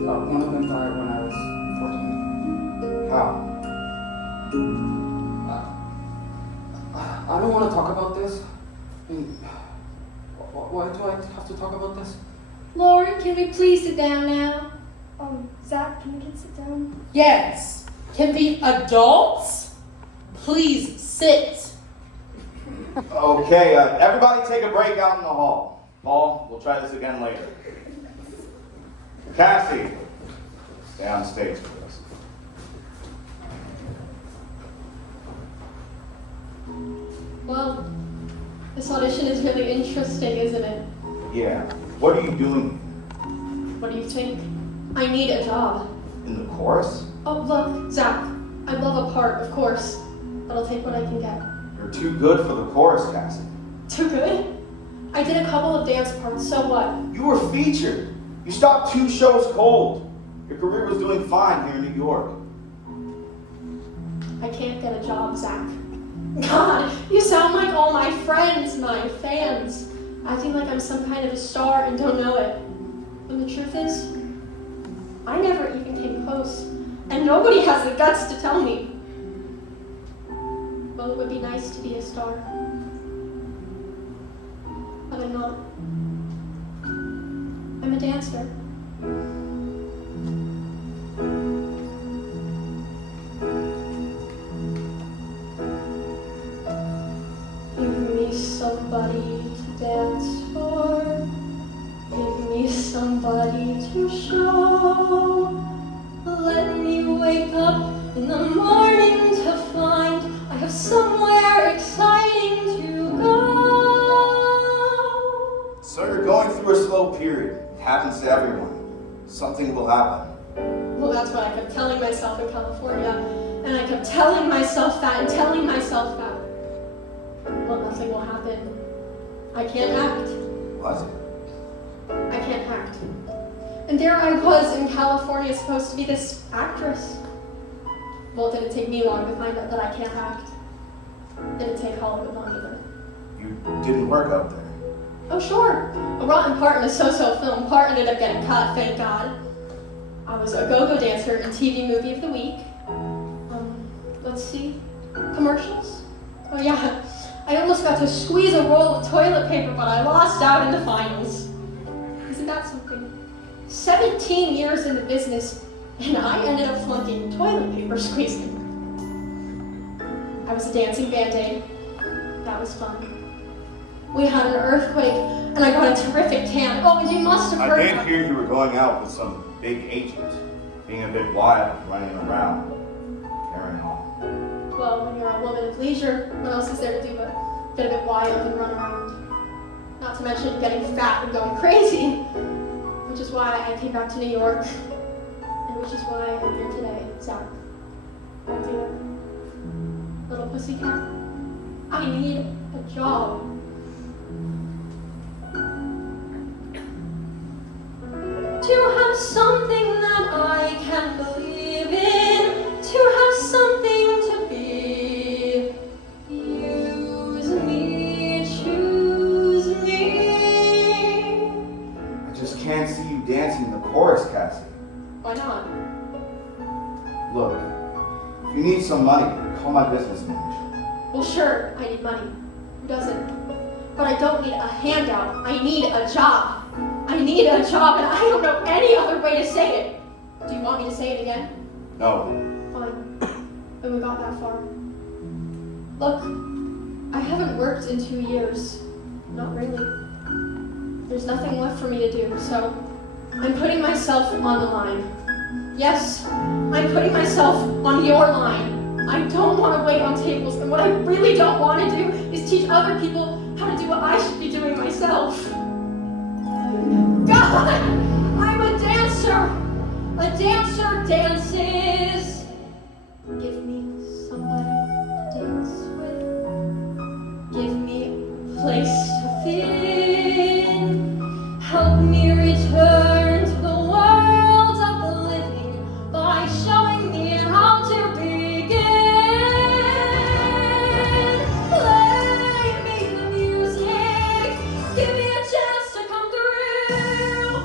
One of them died when I was 14. How? I don't want to talk about this. I mean, why do I have to talk about this? Lauren, can we please sit down now? Zach, can the kids sit down? Yes. Can the adults please sit? Okay, everybody take a break out in the hall. Paul, we'll try this again later. Cassie, stay on stage with us. Well, this audition is really interesting, isn't it? Yeah. What are you doing What do you think? I need a job. in the chorus? Oh, look, Zach, I love a part, of course, but I'll take what I can get. You're too good for the chorus, Cassie. Too good? I did a couple of dance parts, so what? You were featured. You stopped 2 shows cold. Your career was doing fine here in New York. I can't get a job, Zach. God, you sound like all my friends, my fans, acting like I'm some kind of a star and don't know it. nobody has the guts to tell me. Well, it would be nice to be a star. But I'm not. I'm a dancer. Give me somebody to dance for. Give me somebody to show. Let me wake up in the morning to find I have somewhere exciting to go. So you're going through a slow period. It happens to everyone. Something will happen. Well, that's what I kept telling myself in California. And I kept telling myself that and telling myself that. Well, nothing will happen. I can't act. What? I can't act. And there I was in California, supposed to be this actress. Well, it didn't take me long to find out that I can't act. It didn't take Hollywood long either. You didn't work out there. Oh, sure. A rotten part in a so-so film. Part ended up getting cut, thank God. I was a go-go dancer in TV Movie of the Week. Let's see. Commercials? Oh, yeah. I almost got to squeeze a roll of toilet paper, but I lost out in the finals. Isn't that something? 17 years in the business, and I ended up flunking toilet paper squeezing. I was a dancing Band-Aid. That was fun. We had an earthquake, and I got a terrific tan. Oh, and you must have I heard. did hear you were going out with some big agent, being a bit wild, running around, carrying on. Well, when you're a woman of leisure, what else is there to do but get a bit wild and run around? Not to mention getting fat and going crazy. Which is why I came back to New York, and which is why I'm here today, Zach. Oh dear. Little pussycat. I need a job. To have something that I can believe in, to have something to be. Use me, choose me. I just can't see you dancing in the chorus, Cassie. Why not? Look, if you need some money, call my business manager. Well, sure, I need money. Who doesn't? But I don't need a handout. I need a job. I need a job, and I don't know any other way to say it. Do you want me to say it again? No. Fine. Then we got that far. Look, I haven't worked in 2 years. Not really. There's nothing left for me to do, so I'm putting myself on the line. Yes, I'm putting myself on your line. I don't want to wait on tables, and what I really don't want to do is teach other people how to do what I should be doing myself. God! I'm a dancer! A dancer dances! Give me somebody to dance with. Give me a place to fit in. Help me return to the world of the living by showing me how to begin. Play me the music. Give me a chance to come through.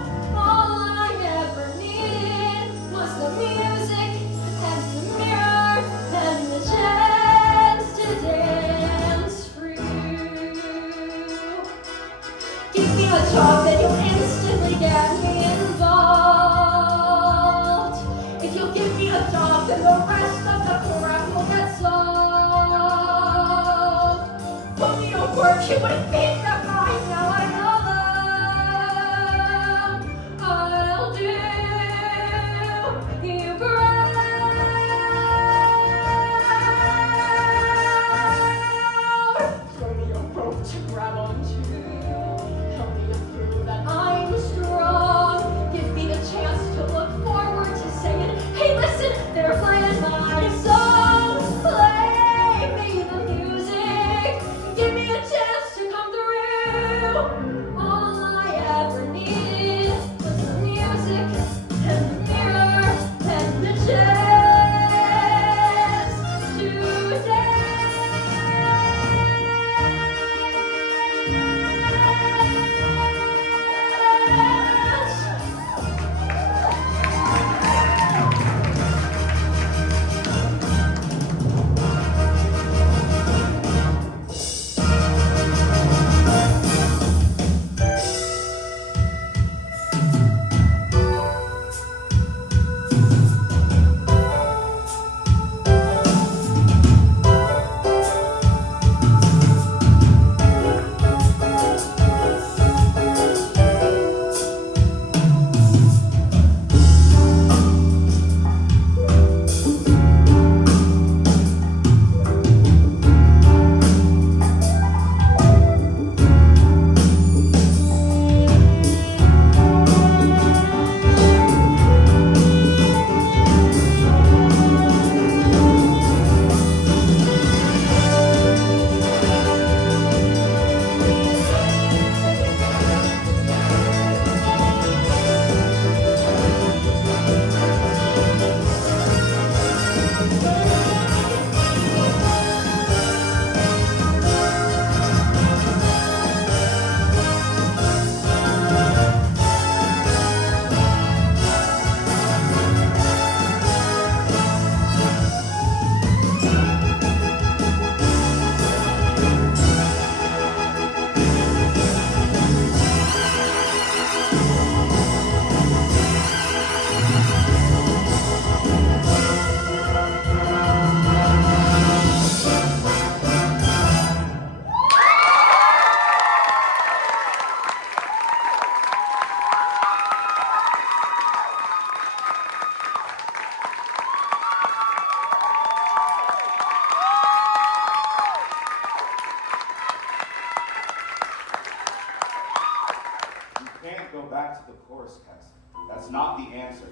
That's not the answer.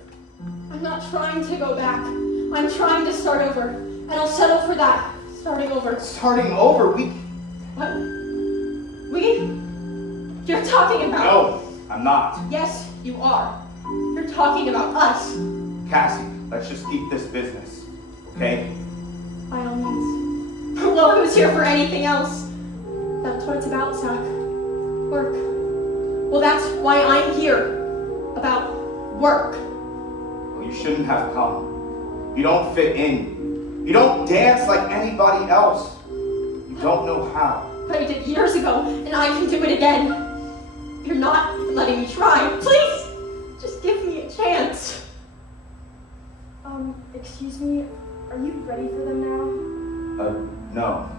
I'm not trying to go back. I'm trying to start over. And I'll settle for that. Starting over. Starting over? What? We? You're talking about... No, I'm not. Yes, you are. You're talking about us. Cassie, let's just keep this business, okay? By all means. Well, who's here for anything else? That's what it's about, Zach. Work. Well, that's why I'm here. About work. Well, you shouldn't have come. You don't fit in. You don't dance like anybody else. You don't know how. But I did years ago, and I can do it again. You're not even letting me try. Please, just give me a chance. Excuse me, are you ready for them now? No.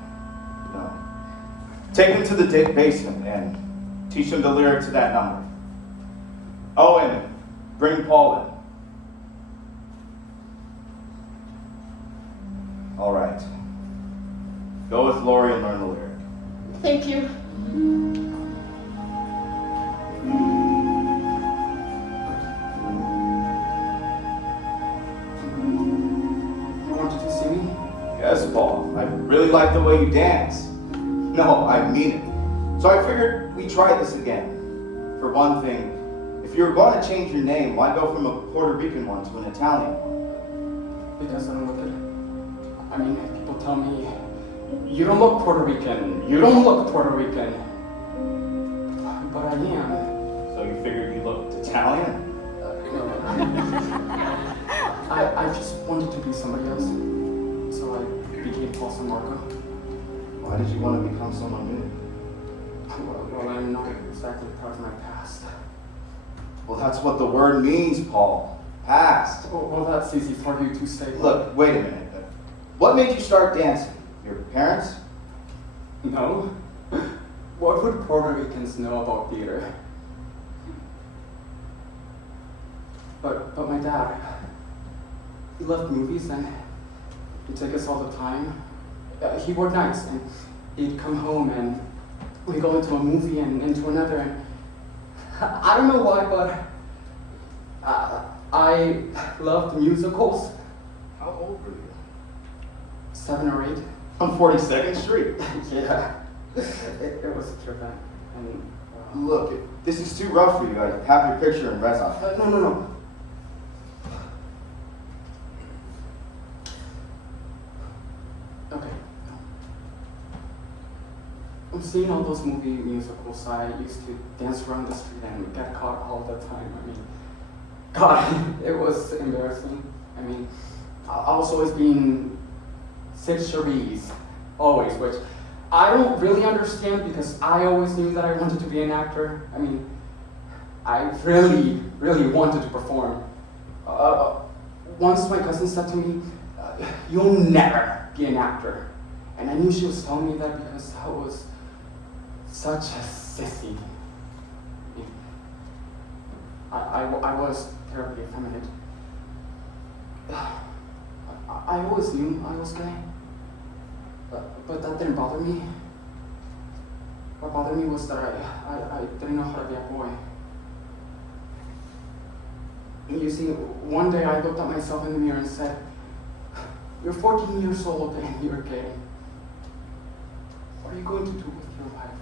Take him to the basement and teach him the lyric to that number. Owen, bring Paul in. All right. Go with Lori and learn the lyric. Thank you. You wanted to see me? Yes, Paul. I really like the way you dance. No, I mean it. So I figured we'd try this again. For one thing, if you're going to change your name, why go from a Puerto Rican one to an Italian one? Because I don't look it. I mean, people tell me, you don't look Puerto Rican. You don't look Puerto Rican. But I am. So you figured you looked Italian? I just wanted to be somebody else. So I became Paul San Marco. Why did you want to become someone new? Well, I'm not exactly proud of my past. Well, that's what the word means, Paul. Past. Well, that's easy for you to say. Look, wait a minute. What made you start dancing? Your parents? No. What would Puerto Ricans know about theater? But my dad, he loved movies and he'd take us all the time. He worked nights and he'd come home and we'd go into a movie and into another. And I don't know why, but I loved musicals. How old were you? 7 or 8. On 42nd Street. Yeah. It was a trip. And Look, if this is too rough for you, I have your picture in resume. No. Okay. I'm seeing all those movie musicals. I used to dance around the street and get caught all the time. I mean, God, it was embarrassing. I mean, I was always being 6 Cherise, always, which I don't really understand because I always knew that I wanted to be an actor. I mean, I really, really wanted to perform. Once my cousin said to me, you'll never be an actor. And I knew she was telling me that because I was such a sissy. I was terribly effeminate. I always knew I was gay. But that didn't bother me. What bothered me was that I didn't know how to be a boy. You see, one day I looked at myself in the mirror and said, you're 14 years old and you're gay. What are you going to do with your life?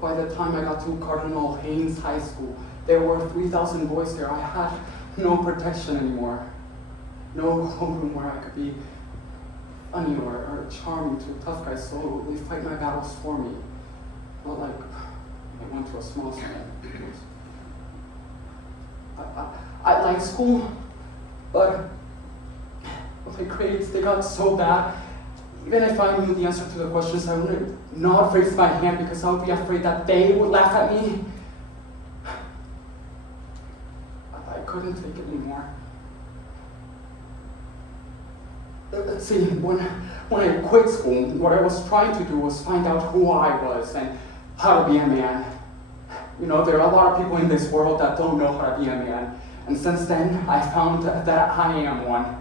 By the time I got to Cardinal Haynes High School, there were 3,000 boys there. I had no protection anymore. No homeroom where I could be funny or charming to tough guys slowly fight my battles for me. Not like I went to a small school. I liked school, but my grades, they got so bad. Even if I knew the answer to the questions, I would not raise my hand because I would be afraid that they would laugh at me. I couldn't take it anymore. See, when I quit school, what I was trying to do was find out who I was and how to be a man. You know, there are a lot of people in this world that don't know how to be a man. And since then, I found that I am one.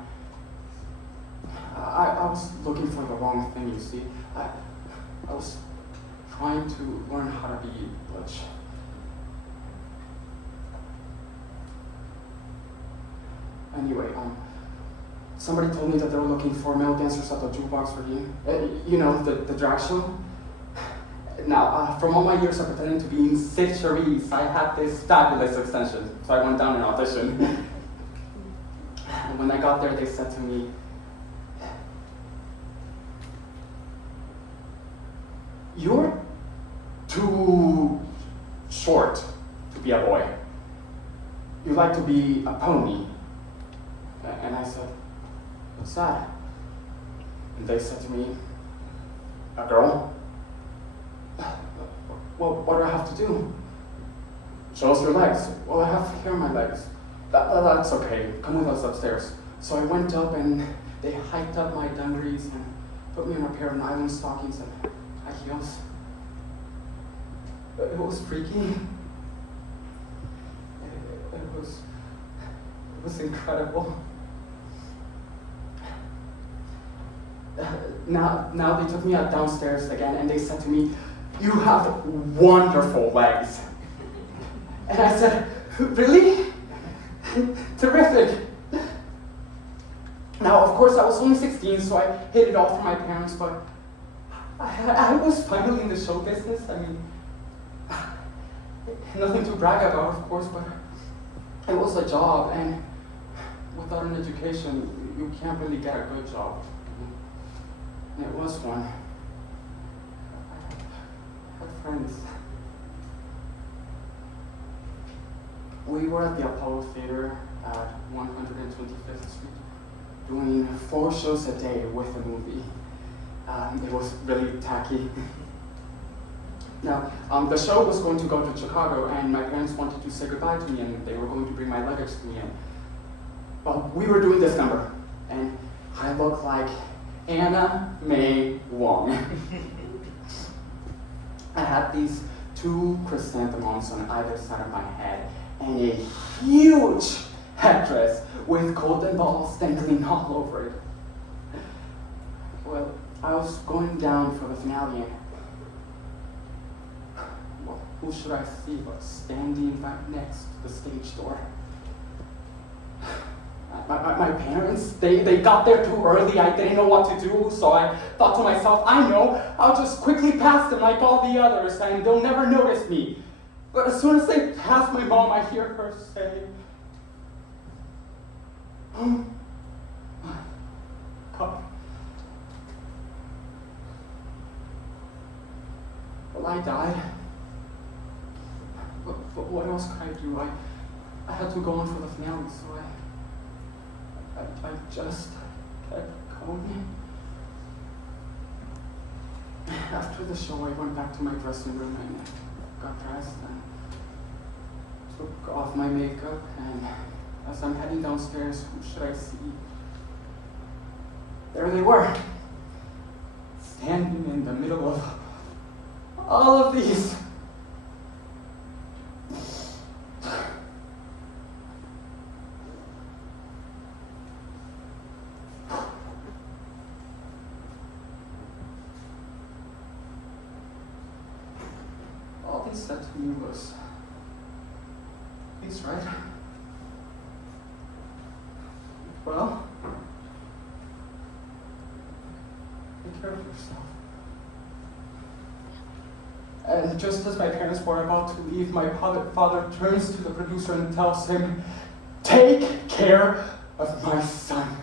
I was looking for the wrong thing, you see. I was trying to learn how to be butch. Anyway, somebody told me that they were looking for male dancers at the jukebox review. You know, the drag show. Now, from all my years of pretending to be in Sid Charisse, I had this fabulous extension, so I went down and auditioned. And when I got there, they said to me, "You're too short to be a boy. You like to be a pony." And I said, "What's that?" And they said to me, "A girl? Well, what do I have to do?" "Show us your legs." "Well, I have hair on my legs." That's okay. Come with us upstairs." So I went up and they hiked up my dungarees and put me on a pair of nylon stockings and high heels. It was freaky. It was incredible. Now they took me out downstairs again and they said to me, "You have wonderful legs." And I said, "Really? Terrific." Now, of course, I was only 16, so I hid it all from my parents, but I was finally in the show business. I mean, nothing to brag about, of course, but it was a job, and without an education, you can't really get a good job. And it was one. I had friends. We were at the Apollo Theater at 125th Street, doing 4 shows a day with a movie. It was really tacky. Now, the show was going to go to Chicago, and my parents wanted to say goodbye to me, and they were going to bring my luggage to me. And, well, we were doing this number, and I looked like Anna May Wong. I had these 2 chrysanthemums on either side of my head, and a huge headdress with golden balls dangling all over it. Well, I was going down for the finale, and well, who should I see but standing right next to the stage door? My parents, they got there too early. I didn't know what to do, so I thought to myself, I know, I'll just quickly pass them like all the others, and they'll never notice me. But as soon as they pass my mom, I hear her say, "Oh my God." Well, I died. But what else could I do? I had to go on for the finale, so I just kept going. After the show, I went back to my dressing room and got dressed and took off my makeup, and as I'm heading downstairs, who should I see? There they were, standing in the middle of all of these. All they said to me was, "He's right. Well, take care of yourself." And just as my parents were about to leave, my father turns to the producer and tells him, "Take care of my son."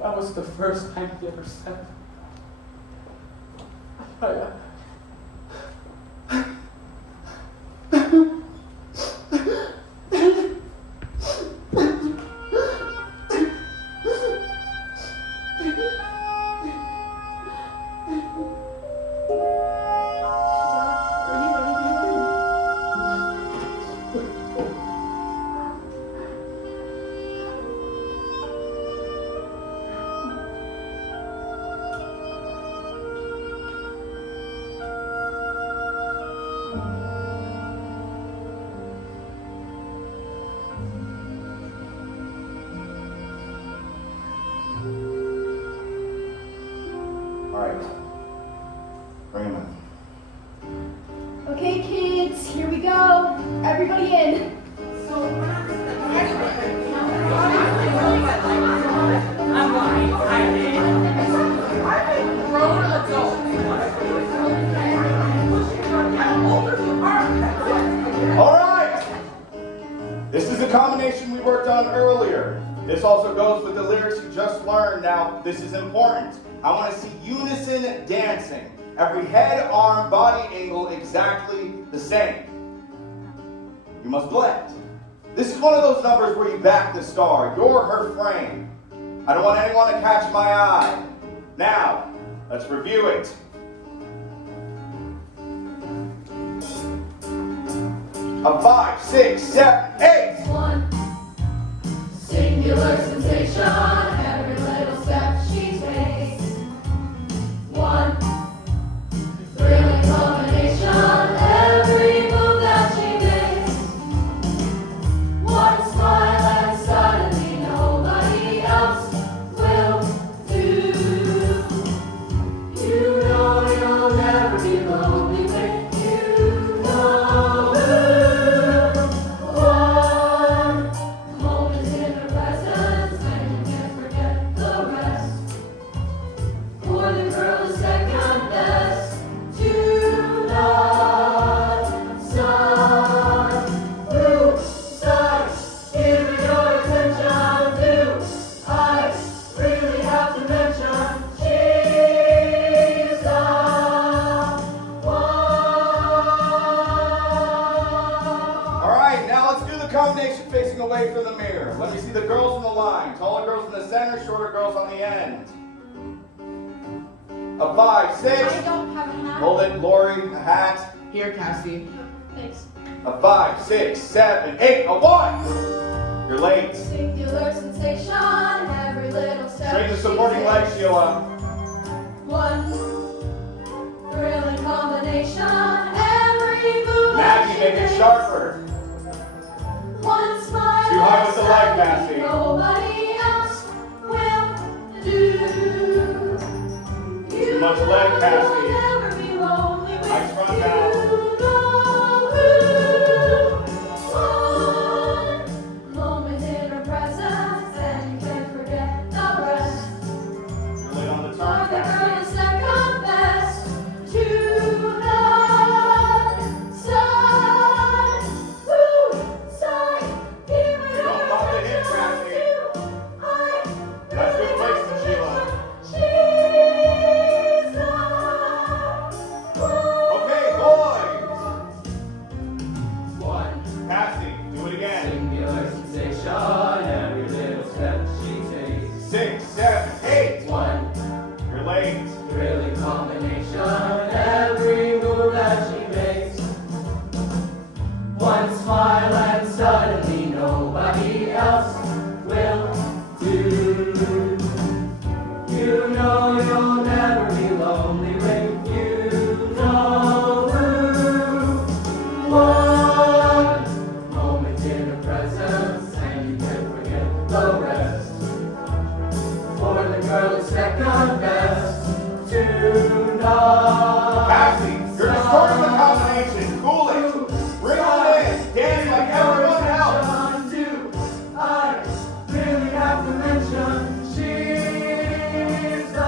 That was the first time he ever said it. Everybody in. Grown adults. All right. This is a combination we worked on earlier. This also goes with the lyrics you just learned. Now, this is important. I want to see unison dancing. Every head, arm, body angle exactly the same. You must blend. This is one of those numbers where you back the star. You're her frame. I don't want anyone to catch my eye. Now, let's review it. A 5, 6, 7, 8. One singular sensation, every little step she takes. One thrilling combination, every move that she makes. One smile and suddenly nobody else will do. You know you'll never be lonely when you know who. One moment in her presence and you can't forget the rest. For the girl is second best to none. Sun, blue, sky, give me your attention too. I really have to mention she's the one. All right, now let's do the combination facing away from the mirror. Let me see the girls in the line. Taller girls in the center, shorter girls on the end. A 5, 6. I don't have a hat. Hold it, Lori, a hat. Here, Cassie. Thanks. A 5, 6, 7, 8. A 1. You're late. Singular sensation, every little step. Straighten the supporting leg, Sheila. One thrilling combination, every move. Maggie, make it sharper. One smile. Too high with the leg, Massey. Nobody else will do. Too much leg, Cassie. You'll never be lonely when Nice run now. you know who. One moment in her presence and you can't forget the rest. You're late on the For turn, the girl Cassie. is second best to none. Sun, blue, sky, give me your Don't bump the hip, attention Cassie. too. I That's good really placement, have to Sheila. mention she's the one. Okay, boys. One Cassie, do it again. singular sensation, every little step she takes. 6, 7, 8. One You're late. thrilling combination, every move that she makes. One smile and suddenly nobody else will do. You know you'll never be lonely when you know who. One moment in her presence and you can't forget the rest. For the girl is second best to none. Cassie, you're distorting the combination. Cool it. Bring it in. Dance like everyone else. I really have to mention she's the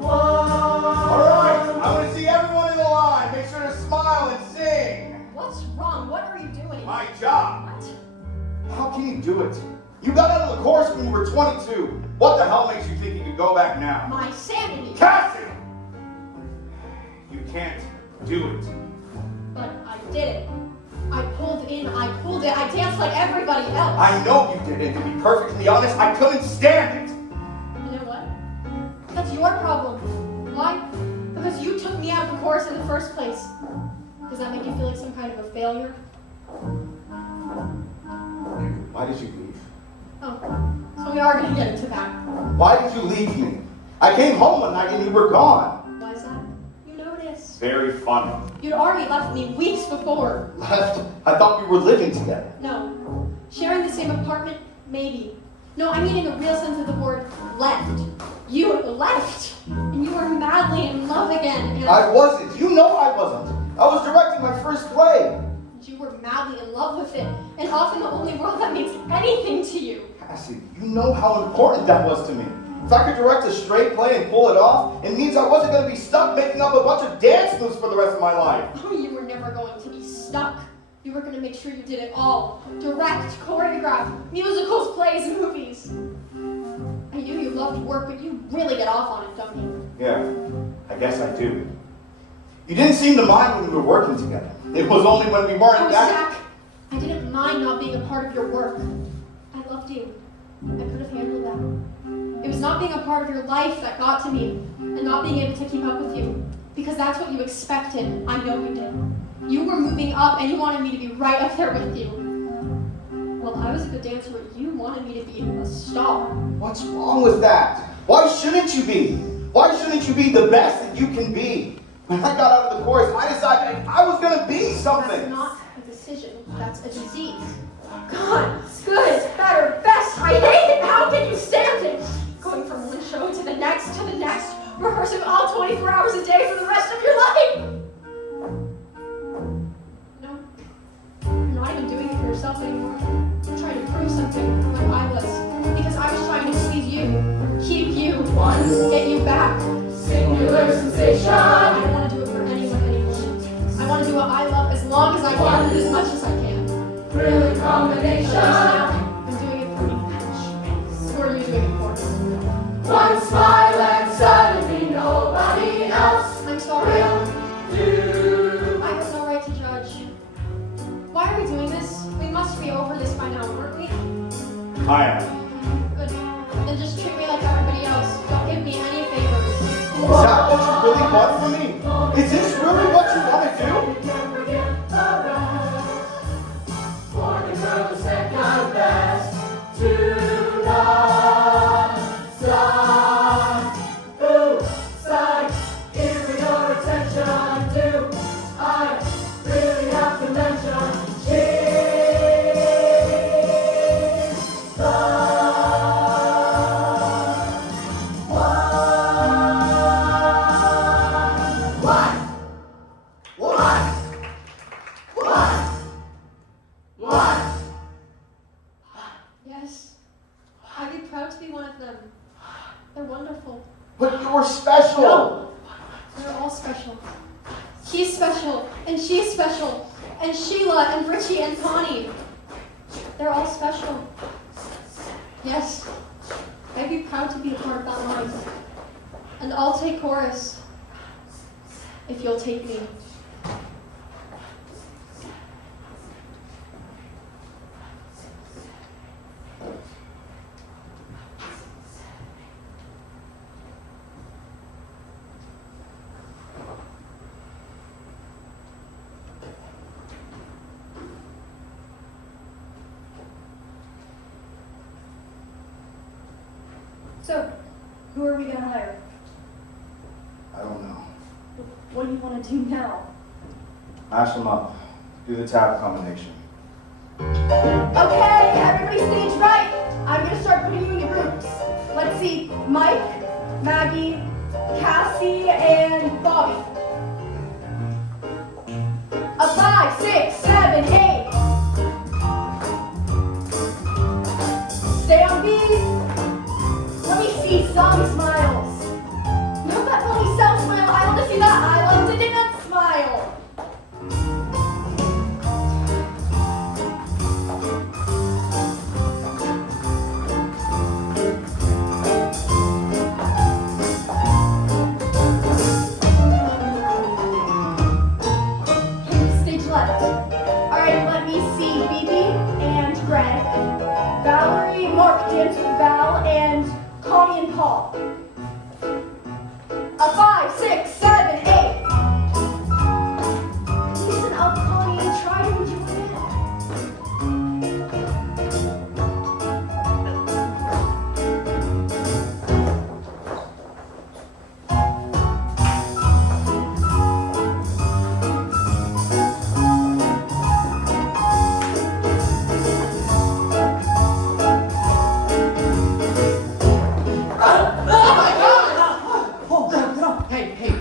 one. All right, I want to see everyone in the line. Make sure to smile and sing. What's wrong? What are you doing? My job. What? How can you do it? You got out of the course when you were 22. What the hell makes you think you could go back now? My sanity. Cassie! You can't do it. But I did it. I pulled in, I pulled it, I danced like everybody else. I know you did it. To be perfectly honest, I couldn't stand it. You know what? That's your problem. Why? Because you took me out of the course in the first place. Does that make you feel like some kind of a failure? Why did you leave? Oh, so we are going to get into that. Why did you leave me? I came home one night and you were gone. Why is that? You noticed. Very funny. You'd already left me weeks before. Left? I thought we were living together. No. Sharing the same apartment? Maybe. No, I mean in the real sense of the word, left. You left. And you were madly in love again. And I wasn't. You know I wasn't. I was directing my first play. you off in the only world that means anything to you. Cassie, you know how important that was to me. If I could direct a straight play and pull it off, it means I wasn't going to be stuck making up a bunch of dance moves for the rest of my life. Oh, you were never going to be stuck. You were going to make sure you did it all. Direct, choreograph, musicals, plays, movies. I knew you loved work, but you really get off on it, don't you? Yeah, I guess I do. You didn't seem to mind when we were working together. It was only when we weren't. Oh, Zach, I didn't mind not being a part of your work. I loved you. I could have handled that. It was not being a part of your life that got to me, and not being able to keep up with you. Because that's what you expected. I know you did. You were moving up, and you wanted me to be right up there with you. Well, I was a good dancer, but you wanted me to be a star. What's wrong with that? Why shouldn't you be? Why shouldn't you be the best that you can be? When I got out of the chorus, I decided I was going to be something. That's not a decision. That's a disease. God, it's good, it's better, best. I hate it. How can you stand it? Going from one show to the next, rehearsing all 24 hours a day for the rest of your life. No, you're not even doing it for yourself anymore. You're trying to prove something like I was. Because I was trying to please you, keep you, get you back. Singular sensation. I don't want to do it for anyone anymore. I want to do what I love as long as I can and as much as I can. Brilliant combination. Now, I'm doing it for me. Who are you doing it for? One smile and suddenly nobody else I'm sorry. will do. I have no right to judge. Why are we doing this? We must be over this by now, weren't we? I am. Good. Then just treat me like everybody else. Don't give me any favors. Is that what you really want from me? Is this really what you want to do? Can't forget the rest. For the girl who's second best to none. Stop. Ooh, sight. Give me your attention. Do I really have to mention? She's the Yes. I'd be proud to be one of them. They're wonderful. But you're special. They're all special. He's special, and she's special, and Sheila, and Richie, and Connie. They're all special. Yes, I'd be proud to be a part of that line. And I'll take chorus, if you'll take me. So, who are we gonna hire? I don't know. What do you want to do now? Mash them up. Do the tab combination. Okay, everybody stage right. I'm gonna start putting you into groups. Let's see, Mike, Maggie, Cassie, and Bobby. 5, 6, 7, 8. Stay on beat. Let me see some smiles. Not that funny self smile. I want to see that I love to dance smile. Stage left. All right, let me see Bibi and Greg. Valerie, Mark dance with Val, and Connie and Paul. 5, 6, 7, 8. Listen up, Connie, and try to enjoy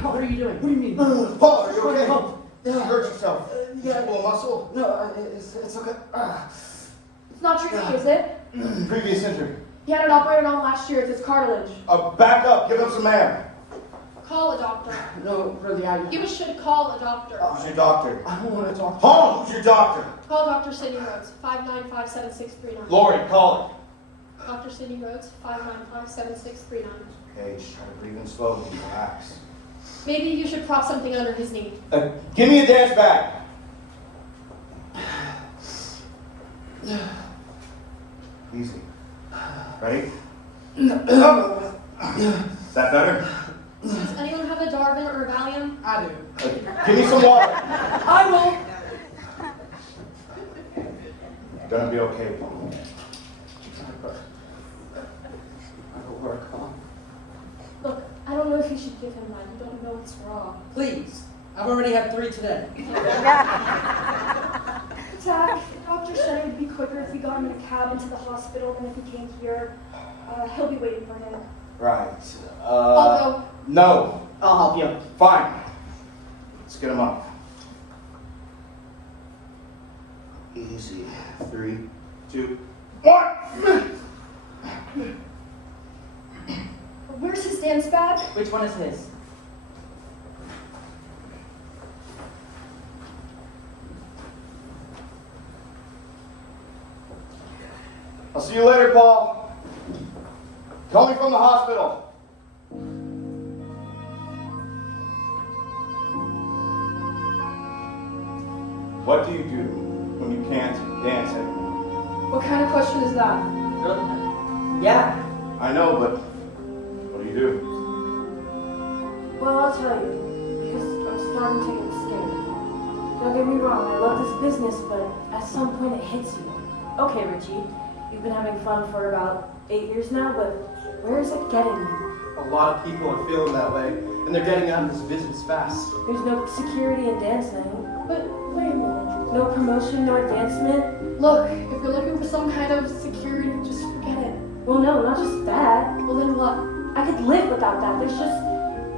What are you doing? What do you mean? Paul, are you okay? You hurt yourself. Did you pull a muscle? No, it's okay. It's not your knee, is it? Previous injury. He had it operated on last year. It's his cartilage. Back up. Give him some air. Call a doctor. No, really, You should call a doctor. Who's your doctor? I don't want to talk to Paul, who's your doctor? Call Dr. Sidney Rhodes, 595-7639. Lori, call Dr. Sidney Rhodes, 595-7639. it. Okay, just try to breathe in slowly. Relax. Maybe you should prop something under his knee. Give me a dance bag. Easy. Ready? Is that better? Does anyone have a Darvin or a Valium? I do. Give me some water. I will. You're gonna be okay, Paul. That'll work, huh? Look, I don't know if you should give him that. You don't know what's wrong. Please. I've already had 3 today. Zach, the doctor said it would be quicker if we got him in a cab into the hospital than if he came here. He'll be waiting for him. Right. I'll go. No. I'll help you. Fine. Let's get him up. Easy. 3, 2, 1. Where's his dance bag? Which one is his? I'll see you later, Paul. Call me from the hospital. What do you do when you can't dance anymore? What kind of question is that? Yeah. I know, but what do you do? Well, I'll tell you, because I'm starting to get scared. Don't get me wrong, I love this business, but at some point it hits you. Okay, Richie, you've been having fun for about 8 years now, but where is it getting you? A lot of people are feeling that way, and they're getting out of this business fast. There's no security in dancing. But wait a minute. No promotion, no advancement. Look, if you're looking for some kind of security, just forget it. Well, no, not just that. Well, then what? I could live without that. There's just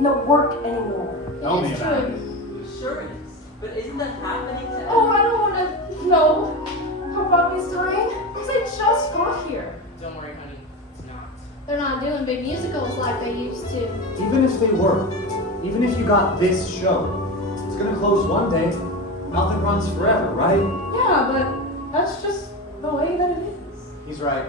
no work anymore. It's true. Sure it is. But isn't that happening to Oh, I don't want to know how Broadway's dying, because I just got here. Don't worry, honey. It's not. They're not doing big musicals like they used to. Even if they were, even if you got this show, it's gonna close one day. Nothing runs forever, right? Yeah, but that's just the way that it is. He's right.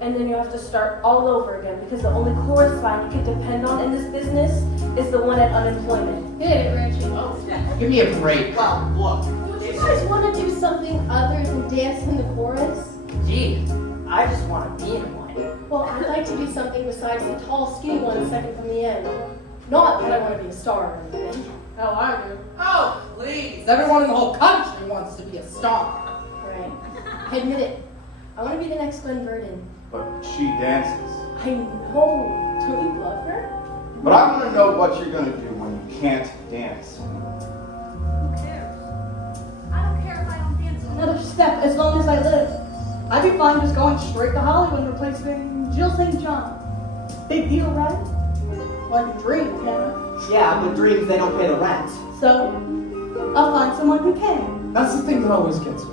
And then you have to start all over again because the only chorus line you can depend on in this business is the one at unemployment. Hit it, Reggie. Oh, yeah. Give me a break. Well, look. Don't you guys want to do something other than dance in the chorus? Gee, I just want to be in one. Well, I'd like to do something besides the tall, skinny one second from the end. Not that I want to be a star or anything. Hell, I do. Oh, please. Everyone in the whole country wants to be a star. Right. I admit it. I want to be the next Glenn Verdon. But she dances. I know. Don't you love her? But I want to know what you're going to do when you can't dance. Who cares? I don't care if I don't dance another step as long as I live. I'd be fine just going straight to Hollywood and replacing Jill St. John. Big deal, right? Like a dream, yeah. Yeah, but dreams, they don't pay the rent. So, I'll find someone who can. That's the thing that always gets me.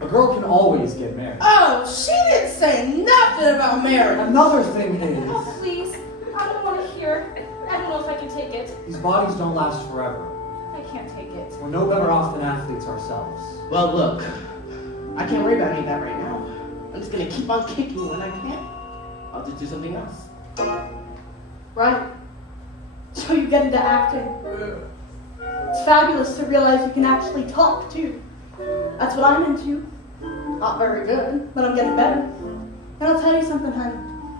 A girl can always get married. Oh, she didn't say nothing about marriage. Another thing Oh, is, please. I don't want to hear. I don't know if I can take it. these bodies don't last forever. I can't take it. We're no better off than athletes ourselves. Well, look. I can't worry about any of that right now. I'm just gonna keep on kicking when I can. I'll just do something else. Right. So you get into acting. It's fabulous to realize you can actually talk, too. That's what I'm into. Not very good, but I'm getting better. And I'll tell you something, honey.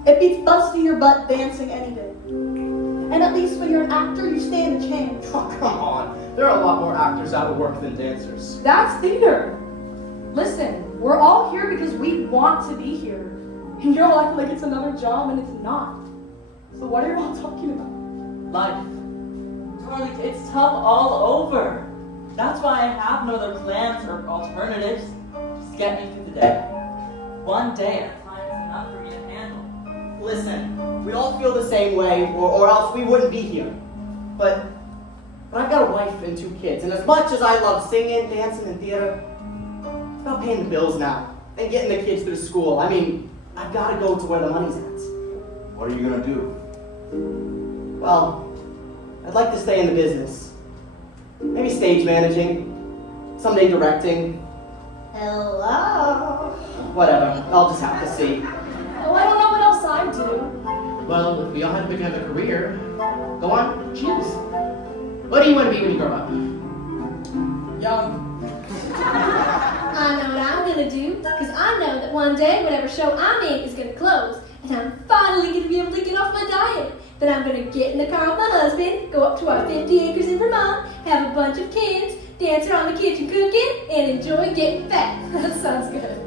It beats busting your butt dancing any day. And at least when you're an actor, you stand a chance. Oh, come on. There are a lot more actors out of work than dancers. That's theater. Listen, we're all here because we want to be here. And you're all acting like it's another job and it's not. So what are you all talking about? life? Darling, it's tough all over. That's why I have no other plans or alternatives. Just get me through the day. One day at a time is enough for me to handle. Listen, we all feel the same way, or else we wouldn't be here. But I've got a wife and 2 kids, and as much as I love singing, dancing, and theater, it's about paying the bills now. and getting the kids through school. I mean, I've got to go to where the money's at. What are you gonna do? Well, I'd like to stay in the business. Maybe stage managing, someday directing. Hello. Whatever, I'll just have to see. Oh, I don't know what else I'd do. Well, if we all had to pick another career, go on, choose. What do you want to be when you grow up? Young. I know what I'm gonna do, because I know that one day whatever show I'm in is gonna close, and I'm finally gonna be able to get off my diet. Then I'm gonna get in the car with my husband, go up to our 50 acres in Vermont, have a bunch of kids, dance around the kitchen cooking, and enjoy getting fat. That sounds good.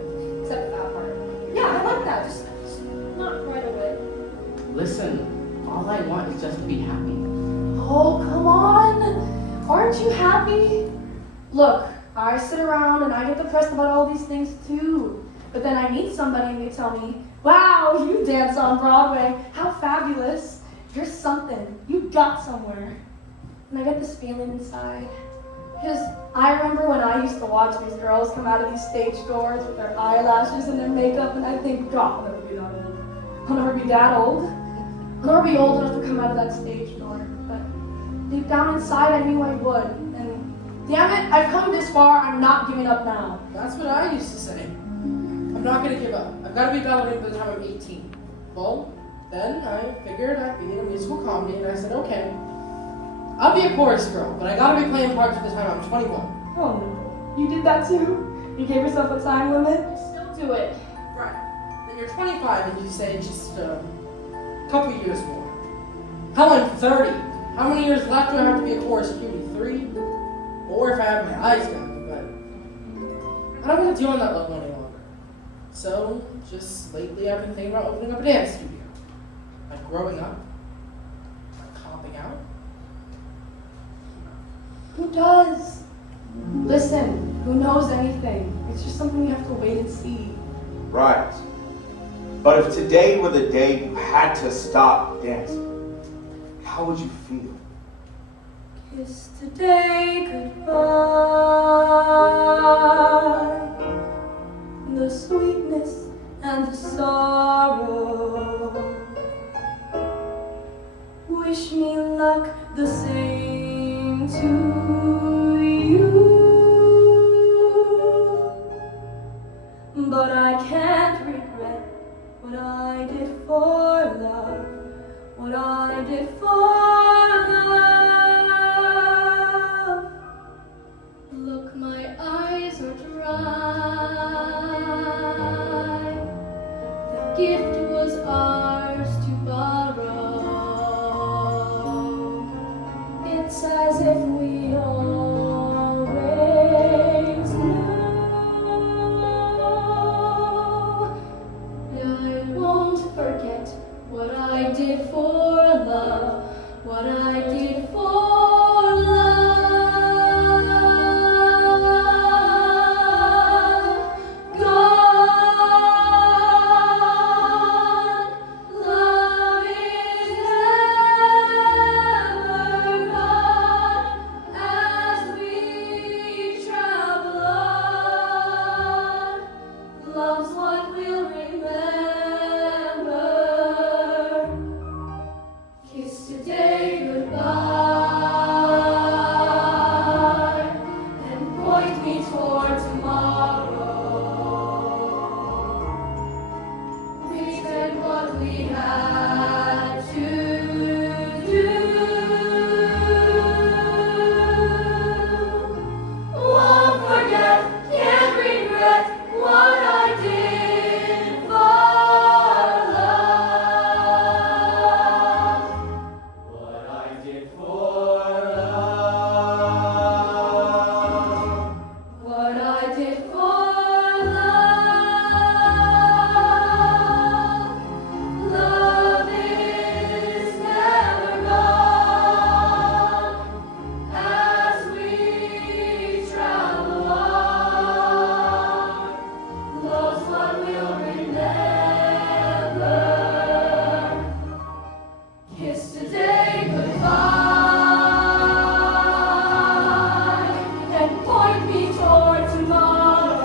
Except for that part. Yeah, I like that. Just not right away. Listen, all I want is just to be happy. Oh, come on. Aren't you happy? Look, I sit around and I get depressed about all these things too. But then I meet somebody and they tell me, wow, you dance on Broadway. How fabulous. You're something. You got somewhere. And I get this feeling inside. Because I remember when I used to watch these girls come out of these stage doors with their eyelashes and their makeup, and I think, God, I'll never be that old. I'll never be that old. I'll never be old enough to come out of that stage door. But deep down inside, I knew I would. And damn it, I've come this far, I'm not giving up now. That's what I used to say. I'm not gonna give up. I've got to be ballerina by the time I'm 18. Well, then I figured I'd be in a musical comedy, and I said, okay, I'll be a chorus girl, but I gotta be playing parts by the time I'm 21. Oh no, you did that too? You gave yourself a time limit? Still do it. Right. Then you're 25 and you say just a couple years more. Hell, I'm 30. How many years left do I have to be a chorus cutie? 3? Or if I have my eyes down, but I don't want to deal on that level any longer. So, just lately I've been thinking about opening up a dance studio. Like growing up. Like copping out. Who does? Listen, who knows anything? It's just something you have to wait and see. Right. But if today were the day you had to stop dancing, how would you feel? Kiss today goodbye. The sweetness and the sorrow. Wish me luck the same to you. But I can't regret what I did for love. What I did for love. Look, my eyes are dry. The gift was ours to borrow. It's as if we always knew. I won't forget what I did for love. What I did for love. God, love is never gone as we travel on. Love's what we'll remember. Kiss today goodbye and point me toward tomorrow. We did what we had to do. Won't forget, can't regret what I did for love. What I did for love. What I did for love. Love is never gone as we travel on. Love's what we'll remember. Kiss today goodbye and point me toward tomorrow.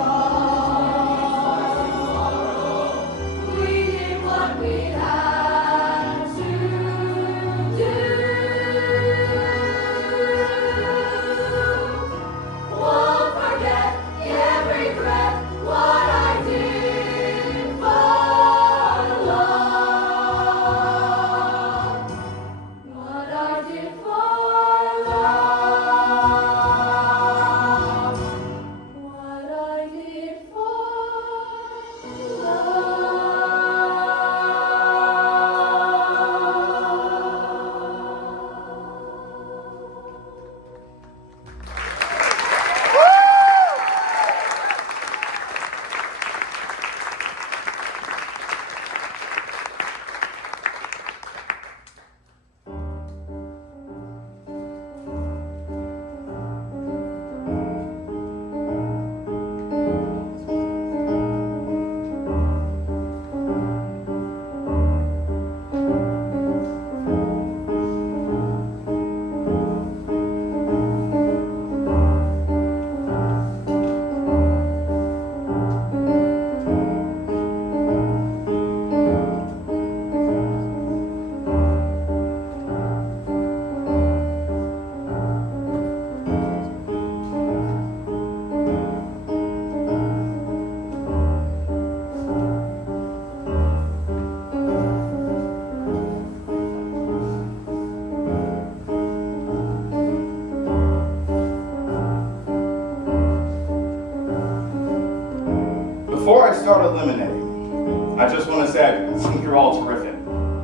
Before I start eliminating, I just want to say I think you're all terrific.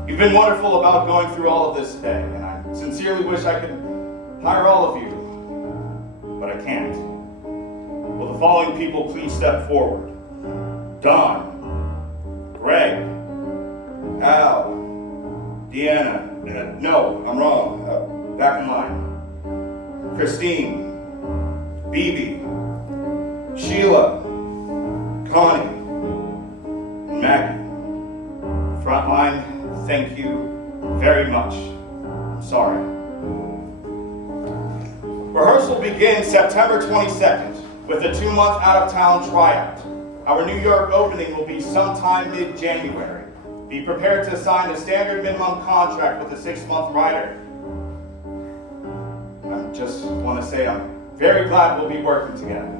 You've been wonderful about going through all of this today, and I sincerely wish I could hire all of you, but I can't. Will the following people please step forward? Don, Greg, Al, Deanna, no, I'm wrong, back in line. Christine, Bibi, Sheila, Connie, and Maggie. Frontline, thank you very much. I'm sorry. Rehearsal begins September 22nd with a 2-month out-of-town tryout. Our New York opening will be sometime mid-January. Be prepared to sign a standard minimum contract with a 6-month rider. I just want to say I'm very glad we'll be working together.